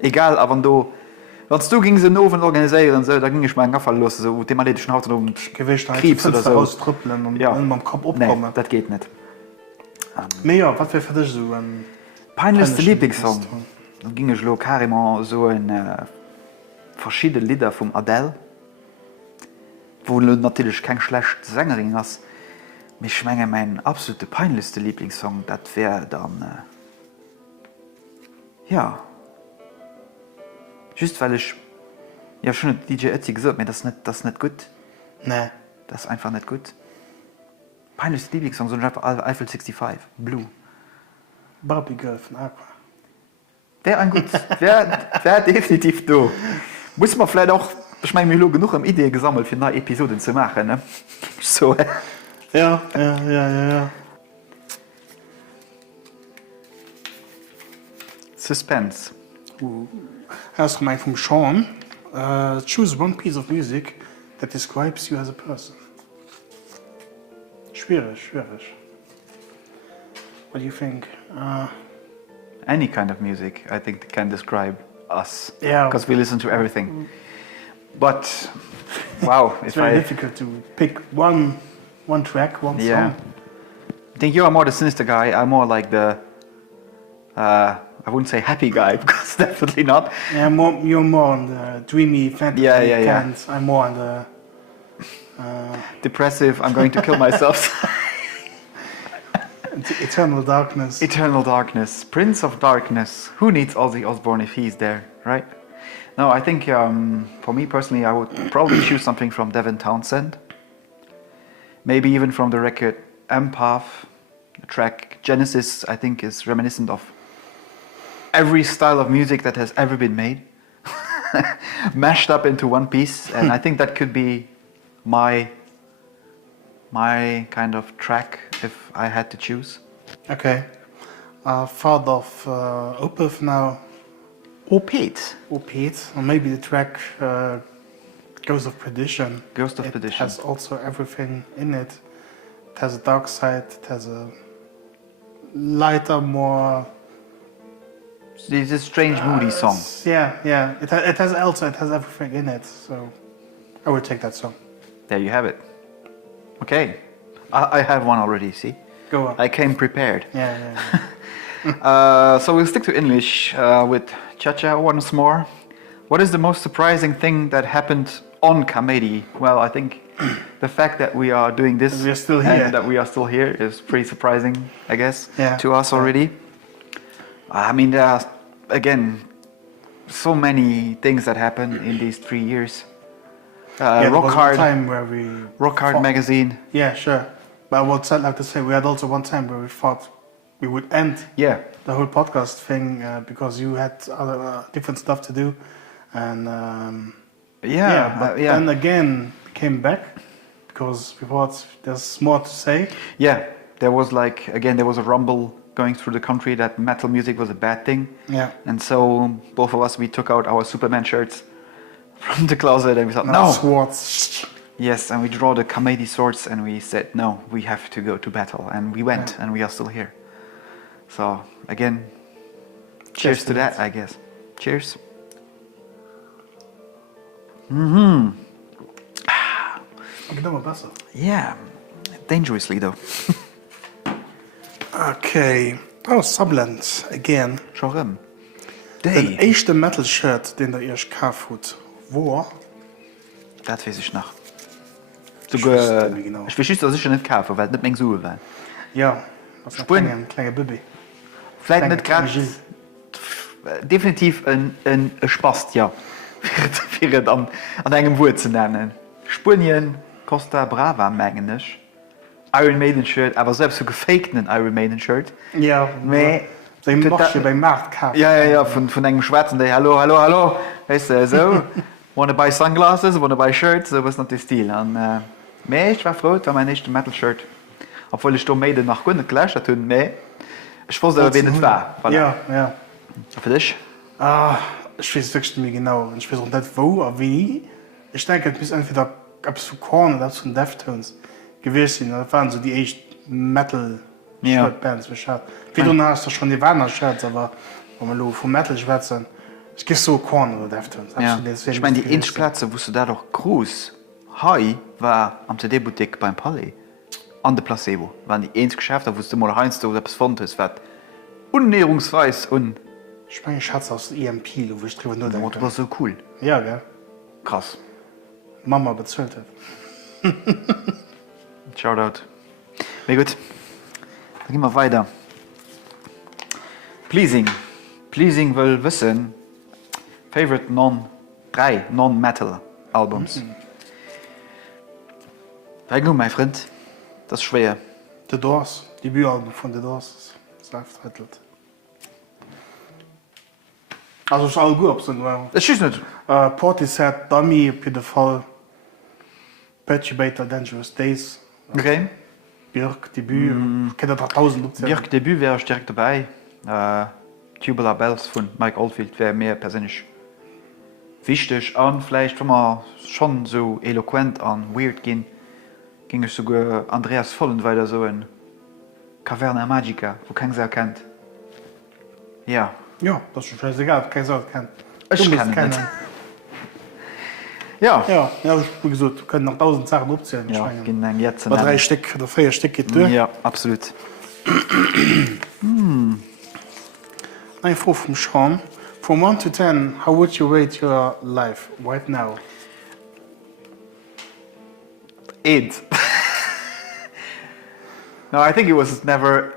Egal, aber wenn du Wenn du gegen den Ofen organisieren, so, da ging ich meinen Gaffer los, so thematischen Haut und Gewicht Krebs oder so. Raustrüppeln und Ja. am Kopf Nee, abkommen. das geht nicht. Ja, was wäre für dich so ein Peinlichste Lieblingssong. Dann ging ich carrément so in verschiedene Lieder vom Deel, wo du natürlich kein schlechte Sängerin hast. Ich schmenge mein absolute peinlichste Lieblingssong, das wäre dann ja. Just weil ich ja schon DJ Ötzi gesagt, mir das ist nicht gut. Nee. Das ist einfach nicht gut. Peinlichste Lieblingssong, so ein Eiffel 65, Blue. Barbie Girl von Aqua. Wäre ein gut, wär definitiv do. Muss man vielleicht auch, ich meine, mir genug am Idee gesammelt für neue Episoden zu machen, ne? So. Ja. Suspense. Erst gemeint vom Sean. Choose one piece of music that describes you as a person. Schwierig. What do you think? Any kind of music, I think, can describe us. Yeah. Because we listen to everything. But, wow. It's very difficult to pick one track, one song. I think you are more the sinister guy. I'm more like the, I wouldn't say happy guy, because definitely not. Yeah, you're more on the dreamy fantasy kind. I'm more on the... depressive, I'm going to kill myself. Eternal darkness. Eternal darkness. Prince of darkness. Who needs Ozzy Osbourne if he's there, right? No, I think for me personally, I would probably choose something from Devin Townsend. Maybe even from the record Empath. The track Genesis, I think, is reminiscent of every style of music that has ever been made. Mashed up into one piece. And I think that could be my kind of track if I had to choose. Okay. Thought of Opeth now. Opeth, or maybe the track Ghost of Perdition. Ghost of It Perdition. has also everything in it. It has a dark side, it has a lighter, more... It's a strange, moody song. Yeah. It has everything in it, so I would take that song. There you have it. Okay. I have one already, see? Go on. I came prepared. Yeah. So we'll stick to English with Cha-Cha once more. What is the most surprising thing that happened on Comedy? Well, I think the fact that we are doing this we're still here. and that we are still here is pretty surprising, I guess, Yeah. to us already. I mean, there are, again, so many things that happened in these 3 years. Rock Hard, time where we Rock Hard magazine. Yeah, sure. But I would like to say we had also one time where we thought we would end Yeah. the whole podcast thing because you had other different stuff to do, and but then again we came back because we thought there's more to say. Yeah, there was there was a rumble going through the country that metal music was a bad thing. Yeah. And so both of us, we took out our Superman shirts from the closet and we thought, no. Swords. Yes, and we draw the comedy swords and we said, no, we have to go to battle. And we went and we are still here. So, again, cheers to that, I guess. Cheers. Yeah, dangerously though. Okay. Oh, Subland again. Schon Den éischten Metal Shirt, den der erst gekauft hat, wo? Das weiß ich noch. Ich weiß nicht genau. Ich weiß, dass ich nicht kaufe, weil es nicht mehr so war. Ja, das ist ein kleiner Baby. Vielleicht nicht gerade. Definitiv ein Spaß, ja. Für an einem Wort zu nennen. Spanien, Costa Brava, mengenisch. Iron Maiden Shirt, aber selbst so gefakten Iron Maiden Shirt. Ja, den machst du beim Maach kaufen. Ja, von einem Schwarzen, der hallo, weißt du, so. Wanna buy sunglasses, wanna buy shirts, so was nicht der Stil. Und ich war froh, dass mein nächstes Metal-Shirt, obwohl ich da Maiden nach gut nicht gelöscht habe, ich wusste aber, wen es war. Ja. Für dich? Ich weiß wirklich nicht mehr genau. Ich weiß auch nicht wo, aber wie. Ich denke, es ist entweder zu Korn oder zu Deftones gewesen. Das waren so die echt Metal-Shirt-Bands, wie ich hatte. Wie du hast schon die Warner-Shirts, aber wenn wir von Metal schwätzen, Ich gehe so Korn oder Defton. Ja. Ich meine, die Inchplätze, wo du da doch groß. Hai war am CD-Boutique beim Palais. An der Placebo. Waren die einzige Geschäfte, wo du mal heinst oder etwas von hast, was unnährungsweis und. Ich meine, Schatz aus EMP, wo ich drüber nur denke. Das war so cool. Ja, gell? Krass. Mama bezahlt hat. Shoutout. Na gut. Dann gehen wir weiter. Pleasing. Pleasing will wissen, favorite drei non-metal Albums. Weg nun, mein Freund. Das ist schwer. The Doors, die Bühnealbum von The Doors, self-titled. Also, ist all gut, so nur. Das ist nicht. Portishead, Dummy, auf jeden Fall. pt.I, Dangerous Days. Okay. Björk, Debüt. Ich kenne da 1000 Optionen. Björk Debüt wäre ich direkt dabei. Tubular Bells von Mike Oldfield wäre mir persönlich wichtig. Und vielleicht, wenn man schon so eloquent und weird gehen, ging es sogar Andreas Vollen weiter so in Caverna Magica, wo keiner sie erkennt. Ja. Ja, das ist schon scheißegal, keiner soll kennen. Ich kann nicht. Ja. Ja, wie gesagt, wir können noch 1000 Sachen aufzählen. Ja, genau, jetzt. Aber 3 Stück oder 4 Stück geht durch. Ja, absolut. Eine Frage vom Sean. From 1 to 10, how would you rate your life right now? 8. No, I think it was never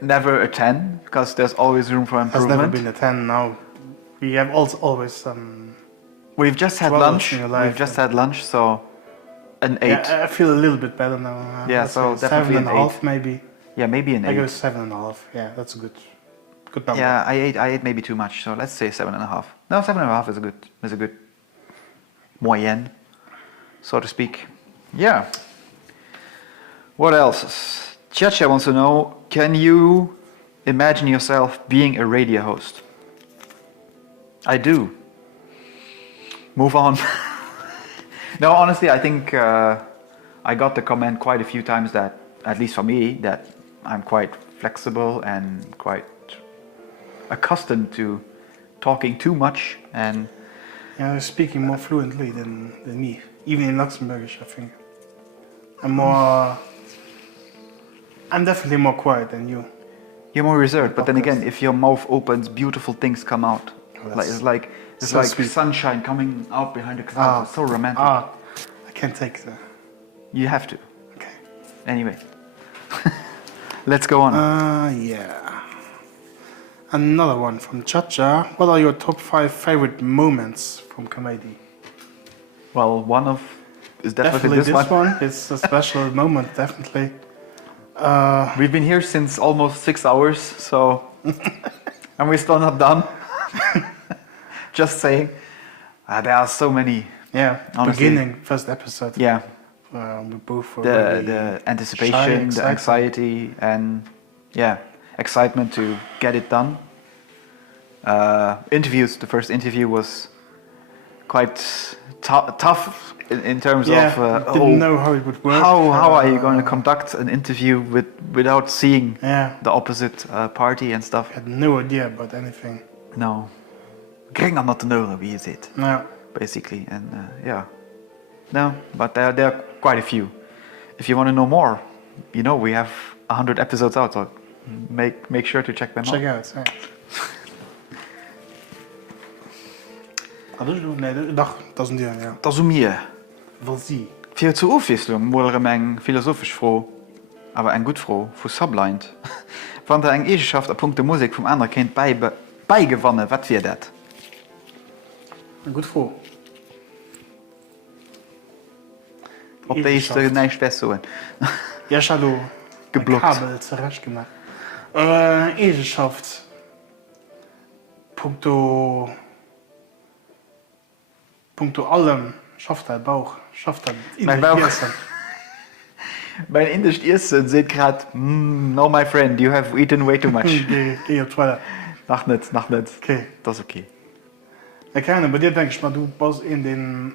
a 10 because there's always room for Has never improvement. been a 10 now. We have also always We've just had troubles lunch. in your life. We've just had lunch, so an 8. Yeah, I feel a little bit better now. Yeah, Let's so say definitely an 7.5 maybe. Yeah, maybe an I go 8. 7.5. Yeah, that's a good number. Yeah, I ate maybe too much, so let's say 7.5. No, 7.5 is a good moyenne, so to speak. Yeah. What else? Chacha wants to know, can you imagine yourself being a radio host? I do. Move on. No, honestly, I think I got the comment quite a few times that, at least for me, that I'm quite flexible and quite accustomed to talking too much and Yeah, speaking more fluently than me. Even in Luxembourgish, I think. I'm definitely more quiet than you. you're more reserved. But then again, if your mouth opens, beautiful things come out. It's like so sweet. sunshine coming out behind the clouds. It's so romantic. I can't take that. You have to. Okay. Anyway, let's go on. Yeah. Another one from Chacha. What are your top 5 favorite moments from comedy? Well, one of is definitely this this one. one. It's a special moment, definitely. We've been here since almost 6 hours, so and we're still not done. Just saying, there are so many. Yeah, honestly. beginning, first episode. Yeah, We both were the really anticipation, shy, the anxiety, and yeah, excitement to get it done. Interviews. The first interview was quite tough in terms of didn't know how it would work. how are you going to conduct an interview without seeing Yeah, the opposite party and stuff. I had no idea about anything. No, kring aan dat te know wie je zit, No. basically, and yeah, no, but there are quite a few. If you want to know more, you know we have 100 episodes out, so make sure to check them Check out. out. Yeah. Nee, dag, dat is een deel, ja. Dat is mir. Wel zie. Für zur Aufwieslung wurde eng philosophisch froh, aber eng gut froh vu Sublind. Wann der eng Eigenschaft a Punkt der Musik vom anderen Kind beigewannen, wat wir dat? Goed voor. Op de is er neig so. Ja, ich habe Geblockt. Kabel zurecht gemacht. Eigenschaft. Punkto allem schafft er Bauch. Schafft er Mein Bauch. Essen. Mein Indisch Ersten seht grad, no my friend, you have eaten way too much. Geh op Toilette. Nach net. Okay. Das ist okay. Ja, keine, bei dir denke ich mal, du bist in den...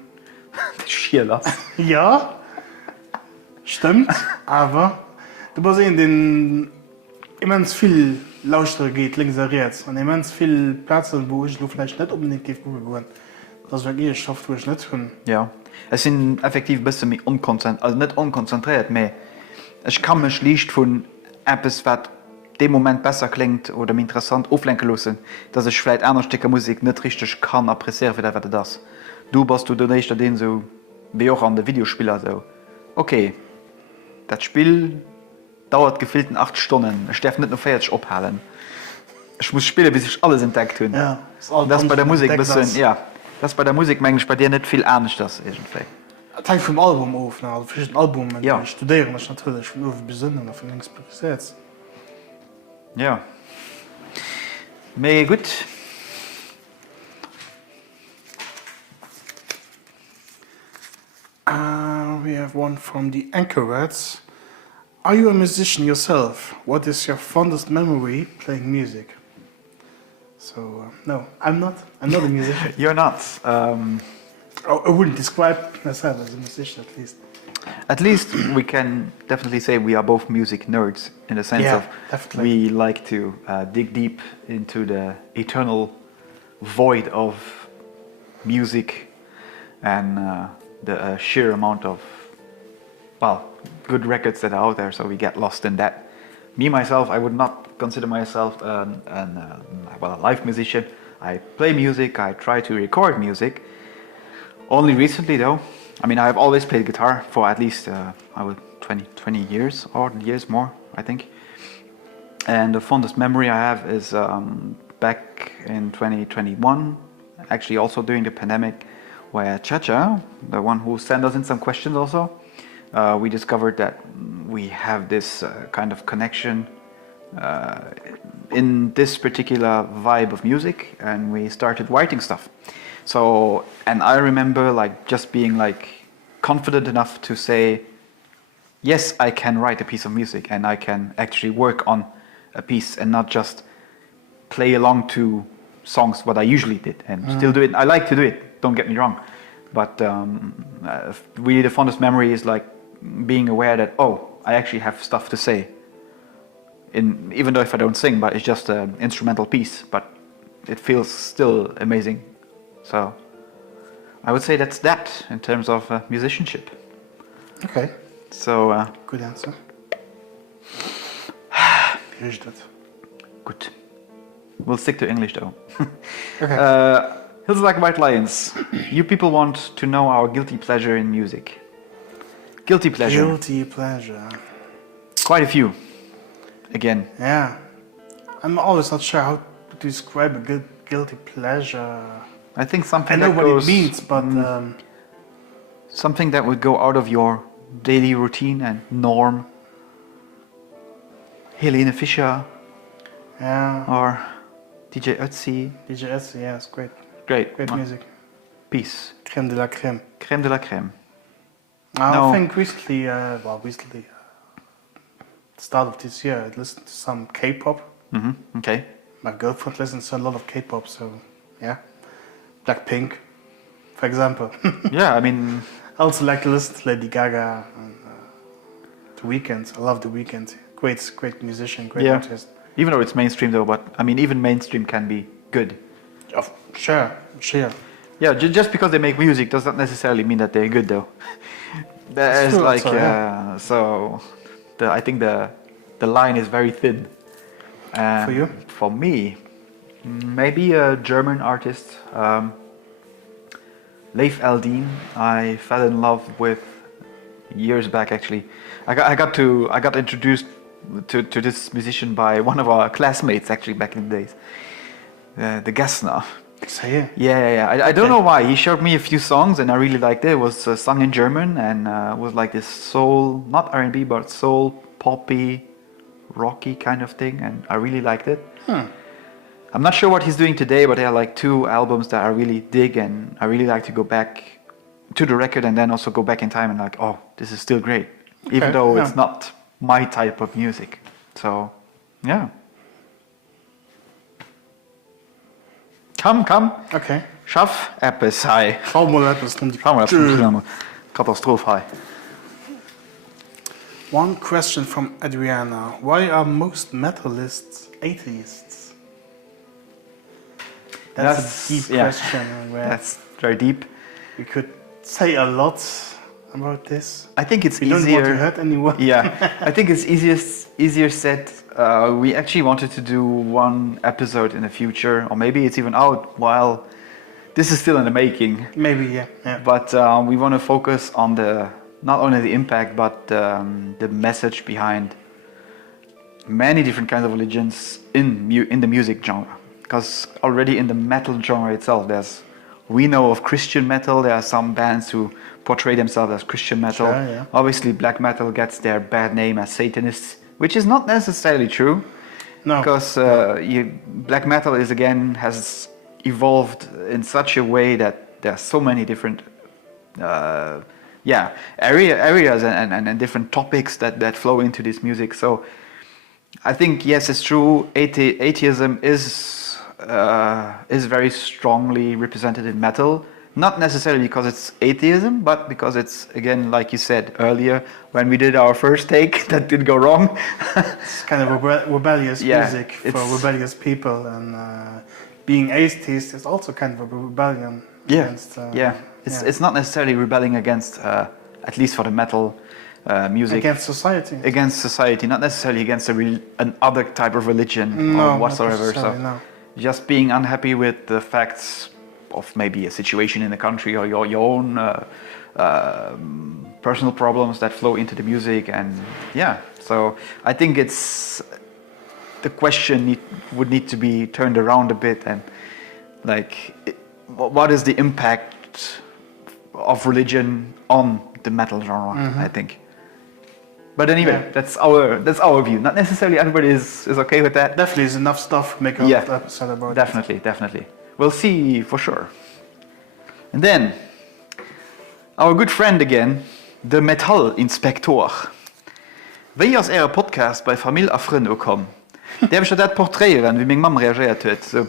Schier lass. Ja, stimmt, aber du bist in den immens viel Lauschtert geht links und rechts. Und immens viele Plätze, wo ich vielleicht nicht unbedingt gucken. Das wäre ich schafft, wo ich nicht tun. Ja, es sind effektiv ein bisschen mehr unkonzentriert, also nicht unkonzentriert, mehr. Ich kann mich nicht von etwas, was dem Moment besser klingt oder mir interessant auflenken lassen, dass ich vielleicht andere Stücke Musik nicht richtig kann appräcieren, wie das. Du bist du nicht den so, wie auch an den Videospieler so. Okay, das Spiel dauert gefühlt 8 Stunden. Ich darf nicht nur fertig abhalten. Ich muss spielen, bis ich alles entdeckt habe. Ja, das bei der Musik ein bisschen, ja. Das bei der Musik manchmal bei dir nicht viel ernst das irgendwie. Teil vom Album auf, also verschiedene Alben, ja. Studieren ist natürlich von oben bis unten, von links bis rechts. Ja. Mega gut. We have one from the Anchorites. Are you a musician yourself? What is your fondest memory playing music? So, no, I'm not. I'm not a musician. You're not. I wouldn't describe myself as a musician, at least. At least we can definitely say we are both music nerds in the sense of definitely. we like to dig deep into the eternal void of music and the sheer amount of, well, good records that are out there, so we get lost in that. Me, myself, I would not consider myself a live musician. I play music, I try to record music. Only recently though, I mean, I've always played guitar for at least 20 years or years more, I think. And the fondest memory I have is back in 2021, actually also during the pandemic, where Chacha, the one who sent us in some questions also, we discovered that we have this kind of connection in this particular vibe of music, and we started writing stuff. So, and I remember like just being like confident enough to say, yes, I can write a piece of music and I can actually work on a piece and not just play along to songs what I usually did and still do it. I like to do it, don't get me wrong. But really the fondest memory is like being aware that, oh, I actually have stuff to say. Even though if I don't sing, but it's just an instrumental piece, but it feels still amazing. So I would say that's that in terms of musicianship. Okay. So good answer. Good. We'll stick to English though. Okay. Hills Like White Lions. You people want to know our guilty pleasure in music. Guilty pleasure. Guilty pleasure. Quite a few. Again. Yeah. I'm always not sure how to describe a good guilty pleasure. I think something I know that what goes, it means, but something that would go out of your daily routine and norm. Helene Fischer. Yeah. Or DJ Ötzi. DJ Ötzi, yeah, it's great. Great. Great music. Peace. Crème de la crème. Crème de la crème. I think recently, start of this year, I listened to some K-pop. Okay. My girlfriend listens to a lot of K-pop, so yeah. Blackpink, for example. Yeah, I mean... I also like to listen to Lady Gaga and The Weeknd. I love The Weeknd. Great musician, great artist. Even though it's mainstream though, but I mean even mainstream can be good. Oh, sure. Yeah, just because they make music does not necessarily mean that they're good though. There's like so I think the line is very thin. For you? For me, maybe a German artist, Leif Eldin. I fell in love with years back actually. I got introduced to this musician by one of our classmates actually back in the days. The Gessner. So yeah. Yeah. I don't know why. He showed me a few songs and I really liked it. It was sung in German and was like this soul, not R&B, but soul, poppy, rocky kind of thing. And I really liked it. I'm not sure what he's doing today, but there are like 2 albums that I really dig and I really like to go back to the record and then also go back in time and like, oh, this is still great. Even though it's not my type of music. So, yeah. Come. Okay. Schaff eppes, hi. Schau mal etwas. Katastrophe, hi. One question from Adriana. Why are most metalists atheists? That's a deep question. That's very deep. We could say a lot about this. I think it's We easier. don't want to hurt anyone. Yeah, I think it's easier said. We actually wanted to do one episode in the future, or maybe it's even out while this is still in the making. Maybe, yeah. But we want to focus on not only the impact, but the message behind many different kinds of religions in the music genre. Because already in the metal genre itself, we know of Christian metal. There are some bands who portray themselves as Christian metal. Sure, yeah. Obviously, black metal gets their bad name as Satanists, which is not necessarily true. No. Because black metal has evolved in such a way that there are so many different areas and different topics that flow into this music. So I think yes, it's true. Atheism is very strongly represented in metal. Not necessarily because it's atheism, but because it's, again, like you said earlier, when we did our first take, that did go wrong. It's kind of rebellious music for rebellious people, and being atheist is also kind of a rebellion against... It's not necessarily rebelling against, at least for the metal music. Against society. Against society, not necessarily against another type of religion or whatsoever. No. Just being unhappy with the facts of maybe a situation in the country or your own personal problems that flow into the music, and so I think the question would need to be turned around a bit, and what is the impact of religion on the metal genre? I think. But anyway, that's our view. Not necessarily everybody is okay with that. Definitely is enough stuff to make an episode about it. Definitely. We'll see for sure. And then, our good friend again, the Metallinspektor. Wie aus ihrer Podcast bei Familie und Freunde kommen, der habe ich das porträtieren, wie meine Mama reagiert hat. So,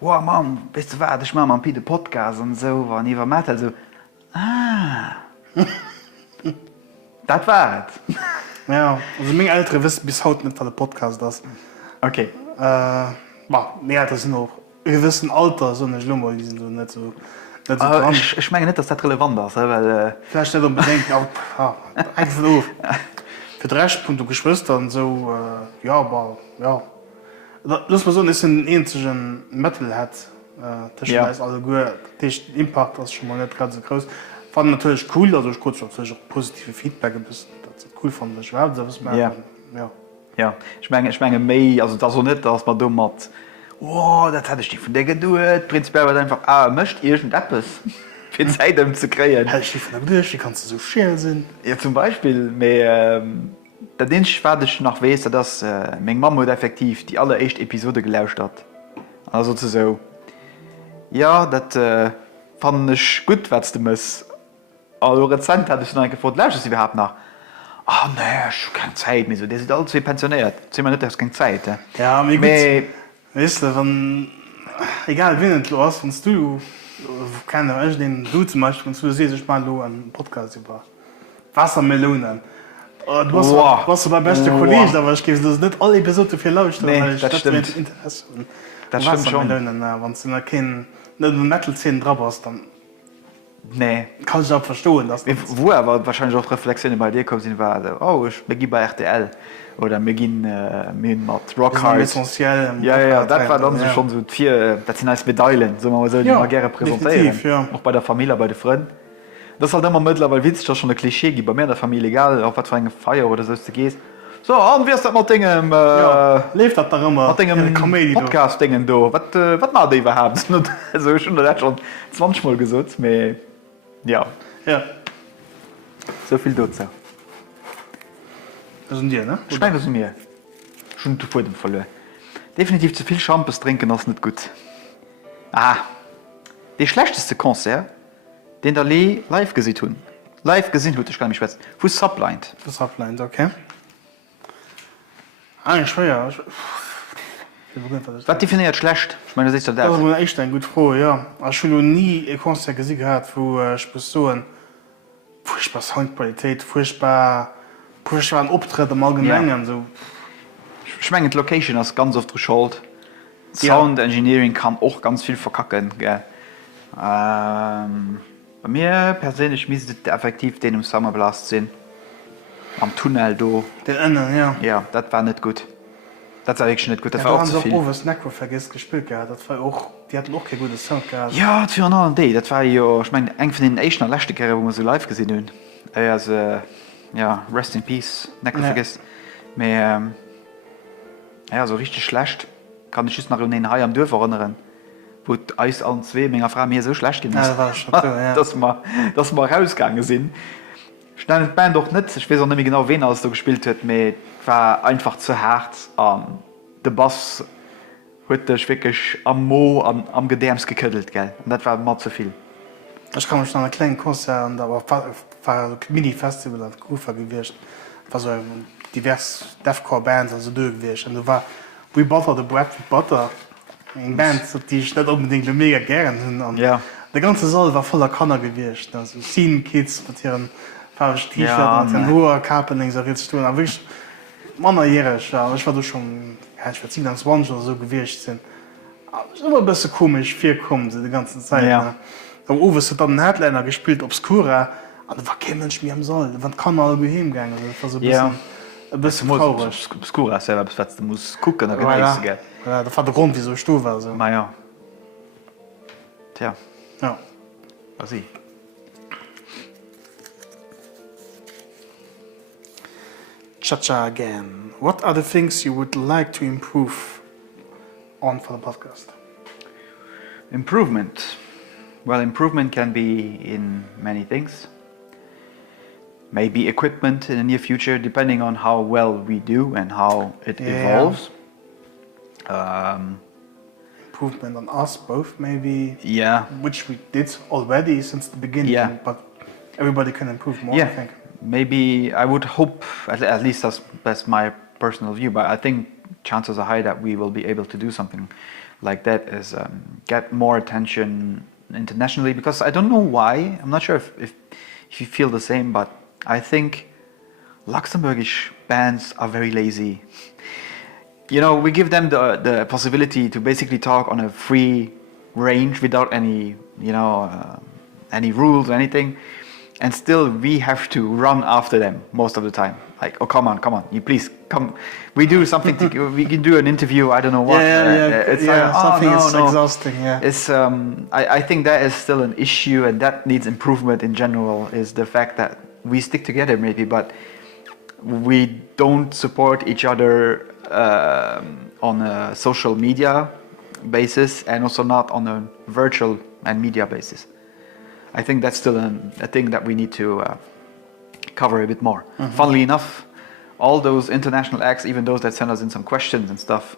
wow, Mom, weißt du was, ich mache mal einen Podcast und so, war nie Metal, so, das war es. Ja, also meine Eltern wissen bis heute nicht, was der Podcast ist. Okay. Das sind noch gewissen Alter, so nicht Lummer, die sind so nicht so ich meine nicht, dass das relevant ist, weil... Vielleicht nicht unbedingt, aber einfach auf. Für den Rest und die Geschwister und so, Das war so, ist ein einziger Metalhead. Das ist also gut, der Impact ist schon mal nicht ganz so groß. Fand natürlich cool, also ich konnte natürlich auch positive Feedback ein bisschen, das cool fand ich überhaupt, das man, Ja, ich meine mehr, also das so nicht, dass man dumm hat. Oh, das hätte ich nicht von dir gedacht. Prinzipiell war einfach, möchte ihr schon eppes für Zeit, um zu kriegen. Hätte ich die von der wie kannst du so schön sein? Ja, zum Beispiel, der Dienst werde ich noch wissen, dass meine Mama effektiv die allerechte Episode gelauscht hat. Also so, ja, das fand ich gut, was du musst. Also Rezent hatte ich dann gefragt, lauscht es überhaupt noch? Nee, ich habe keine Zeit mehr. Die sind alle zwei pensioniert. Jetzt sind wir nicht, dass keine Zeit. Ja, mir gut. Weißt du, wenn, egal wen du hast, wenn du, keine Ahnung, den du zum Beispiel, wenn du siehst, ich mache einen Podcast über Wassermelonen. Du warst mein bester Kollege, aber ich gebe das nicht alle Episoden für Lauschtert, weil ich das stimmt. Interesse an Das stimmt schon. Wenn du keinen Metal-Szenen drauf hast, dann kann ich auch verstehen. Wo aber wahrscheinlich auch Reflexionen bei dir kommen sind, war, ich gehe bei RTL oder wir gehen mit Rockhard. Essentiell. Ja, das war dann schon so das sind als Medaillen, so man soll die mal gerne präsentieren. Auch bei der Familie, bei den Freunden. Das ist halt immer mittlerweile witzig, dass schon ein Klischee gibt. Bei mir in der Familie, egal auf was für eine Feier oder so du gehst. So, und wie ist das mit Dingen? Lebt das da immer? Mit Dingen Podcast-Dingen da. Was macht ihr überhaupt? Also, schon 20 Mal gesagt, aber ja. So viel dazu. Das sind die, ne? Ich meine, das sind mir. Schon vor dem Fall. Definitiv zu viel Champes trinken ist nicht gut. Der schlechteste Konzert, den der Lee live gesehen hat. Live gesehen hat, ich kann mich schwätzen. Für Sublined. Für Sublined, okay. Schwer. Was definiert schlecht? Ich meine, das ist doch das. Das ist echt ein gut froh, ja. Ich habe noch nie ein Konzert gesehen gehabt, wo ich so wo ich furchtbar Soundqualität, furchtbar Auftritt im Allgemeinen. So. Schmengend Location ist ganz oft schuld. Sound Engineering kann auch ganz viel verkacken. Gell? Bei mir persönlich müsste es effektiv den im Summerblast sein. Am Tunnel do. Den anderen, ja. Ja, das war nicht gut. Das war wirklich nicht gut. Das Ja, war auch zu viel. Over Snack vergisst gespielt gehabt. Das war auch, die hatten auch keinen guten Sound gehabt. Ja, für einen Day. Das war ja, ich meine, eng von den éischten Lescht, wo wir so live gesehen haben. Also, ja, Rest in Peace, nicht vergisst. Aber, ja, so richtig schlecht. Kann ich just nach den Hai am Dorf erinnern. Wo Eis an zwei, meine Frau mir so schlecht ging. Ja, das war schon so, ja. dass wir rausgegangen sind. Ich nenne die Band doch nicht, ich weiß auch nicht mehr genau, wen er da gespielt hat, aber es war einfach zu hart. Der Bass hat sich wirklich am Mo, am Gedärms geködelt, gell? Und das war mal zu viel. Ich kann mich noch an einen kleinen Konzert, und da war ein Mini-Festival an Kufa gewesen. Da war so divers Deathcore-Bands also gewesen. Und da war We Butter, the Bread with Butter. Eine Band, die ich nicht unbedingt mega gerne habe. Ja. Der ganze Saal war voller Kanner gewesen. Also Scene-Kids mit ihren farbigen T-Shirts Ja, und den hohen Kappen links und rechts. Aber wirklich mannerjährig. Ja. Ich war doch schon, ja, ich war 27 oder so gewesen. Aber es ist immer ein bisschen komisch, viel kommen die ganze Zeit. Ja. Ne? Aber Uwe hat dann einen Headliner gespielt, Obscura. Und da war kein Mensch mehr im Saal. Da kann man alle heimgegangen. Also das war so ein bisschen traurig. Obscura selber, du musst gucken, da Ja, gell? ja, das war der Grund, wieso ich da war. So. Na ja. Tja, Ja. was ich. Cha-cha again. What are the things you would like to improve on for the podcast? Improvement. Well, improvement can be in many things. Maybe equipment in the near future, depending on how well we do and how it evolves. Improvement on us both, maybe. Yeah. Which we did already since the beginning. Yeah. But everybody can improve more, Yeah. I think. Maybe I would hope, at least that's my personal view, but I think chances are high that we will be able to do something like that, is get more attention internationally, because I don't know why, I'm not sure if you feel the same, but I think Luxembourgish bands are very lazy. You know, we give them the possibility to basically talk on a free range without any, any rules or anything. And still we have to run after them most of the time. Like, oh, come on, you please come. We do something, we can do an interview, I don't know what. It's something is exhausting, yeah. It's, I think that is still an issue, and that needs improvement in general, is the fact that we stick together maybe, but we don't support each other on a social media basis, and also not on a virtual and media basis. I think that's still a thing that we need to cover a bit more. Mm-hmm. Funnily enough, all those international acts, even those that send us in some questions and stuff,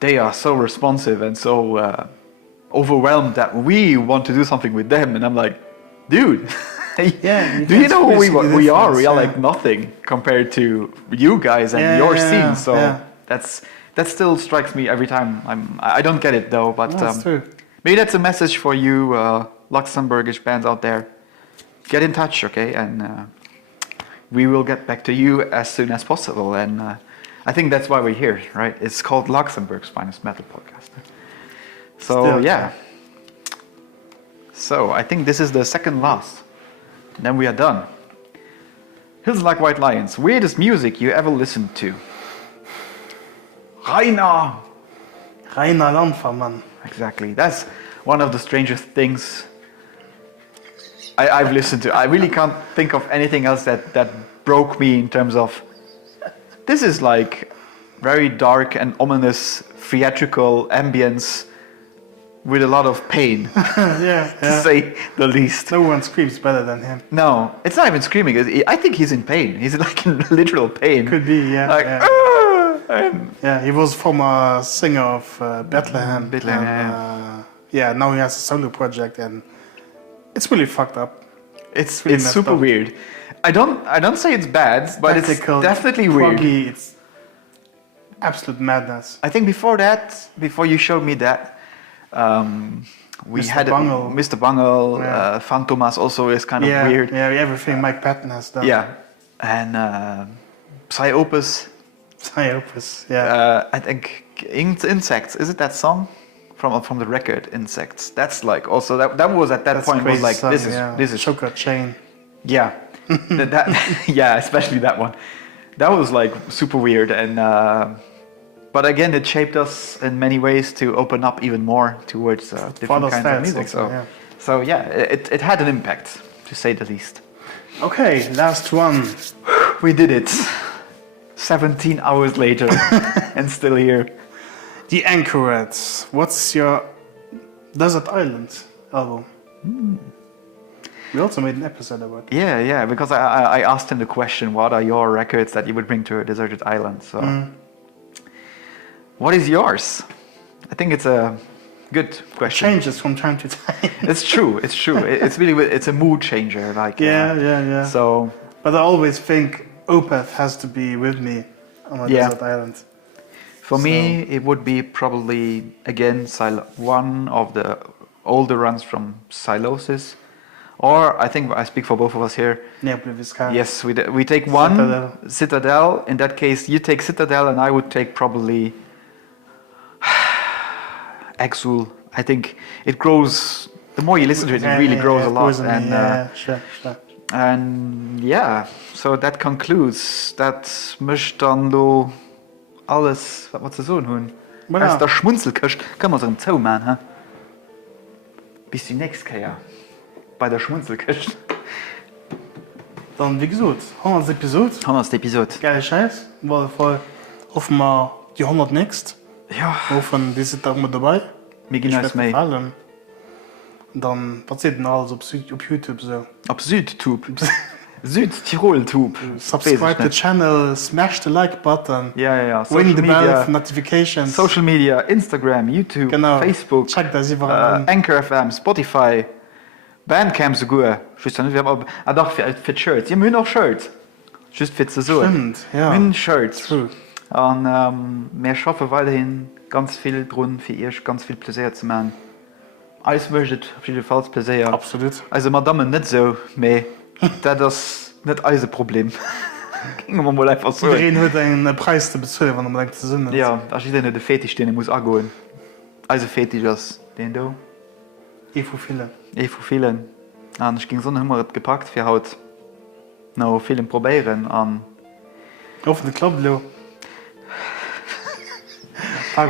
they are so responsive and so overwhelmed that we want to do something with them. And I'm like, dude, yeah, do you know who we are? We are like nothing compared to you guys and your scene. So that still strikes me every time. I don't get it though, but that's true. Maybe that's a message for you Luxembourgish bands out there. Get in touch, okay? And we will get back to you as soon as possible. And I think that's why we're here, right? It's called Luxembourg's Finest Metal Podcast. So, still, yeah. So, I think this is the second last. And then we are done. Hills Like White Lions. Weirdest music you ever listened to? Rainer Landvermann. Exactly. That's one of the strangest things I've listened to. I really can't think of anything else that broke me in terms of, this is like very dark and ominous theatrical ambience with a lot of pain, to say the least. No one screams better than him. No, it's not even screaming. I think he's in pain. He's like in literal pain. Could be, yeah. Like, yeah, he was former singer of Bethlehem. Now he has a solo project, and it's really fucked up. It's super weird. I don't say it's bad, but it's definitely weird. It's absolute madness. I think before you showed me that, We Mr. had Bungle. Mr. Bungle, Yeah. Phantomas also is kind of Yeah, weird. yeah, everything Mike Patton has done. Yeah, and Psyopus. Psyopus, yeah. I think Insects. Is it that song from the record Insects? That's like also that was at that That's point was crazy like song, this is Chocolate Chain. yeah that yeah, especially that one. That was like super weird and but again it shaped us in many ways to open up even more towards different kinds of music. Also, So yeah, it had an impact to say the least. Okay, last one. We did it. 17 hours later and still here. The Anchorets. What's your Desert Island album? We also made an episode about it. Yeah, because I asked him the question, what are your records that you would bring to a deserted island? So, what is yours? I think it's a good question. Changes from time to time. It's true. It's really, it's a mood changer. Like Yeah. So, But I always think Opeth has to be with me on a desert island. for me, it would be probably, again, one of the older runs from Silosis. Or, I think I speak for both of us here. Yes, we take one, Citadel. In that case, you take Citadel and I would take probably Exul. I think it grows, the more you listen to it, it really grows a lot. And, sure. And yeah, so that concludes. Dat mischt dann do alles, was zu sagen hun. Voilà. Als der Schmunzelköcht, kann man so einen Zoo machen, ha? Bis die nächste Kehr. Bei der Schmunzelköcht. Dann, wie gesagt, 100 Episode. 100. Episode. Geile Scheiß. War voll. Hoffen wir die 100 nächst. Ja. Hoffen, die sind auch mit dabei. Mir ging alles mehr. Allem. Dann, was sieht denn alles auf YouTube so? Auf Südtube. Südtirol-Tube. Subscribe the channel, smash the like button. Ja. Ring the bell for notifications. Social Media, Instagram, YouTube, Facebook. Check das überall an. Anchor FM, Spotify, Bandcamp sogar. Ich weiß nicht, wir haben auch doch für Shirts. Ja, wir haben auch Shirts. Just für zu so. Stimmt, ja. Wir haben Shirts. True. Und wir schaffen weiterhin ganz viel drin für ihr, ganz viel Plaisir zu machen. Alles möchtet auf jeden Fall Plaisir. Absolut. Also Madame nicht so, aber das ist nicht unser Problem. Gingen wir mal einfach so. Wir reden heute einen Preis zu bezahlen, wenn man denkt, zu sind. Ja, als ich den Fetisch den muss angehen. Also Fetisch ist den da. Von vielen. Von vielen. Und ich ging so immer gepackt für heute noch vielen probieren. Und hoffentlich klappt es.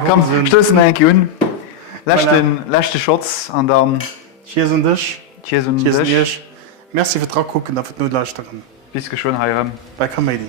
komm, stößen ein bisschen. Letzte Shots und dann. Cheers und dich. Cheers und dich. Merci für das Gucken, dafür nur Lauschtert. Bis geschwind, Heiram. Bei Comedy.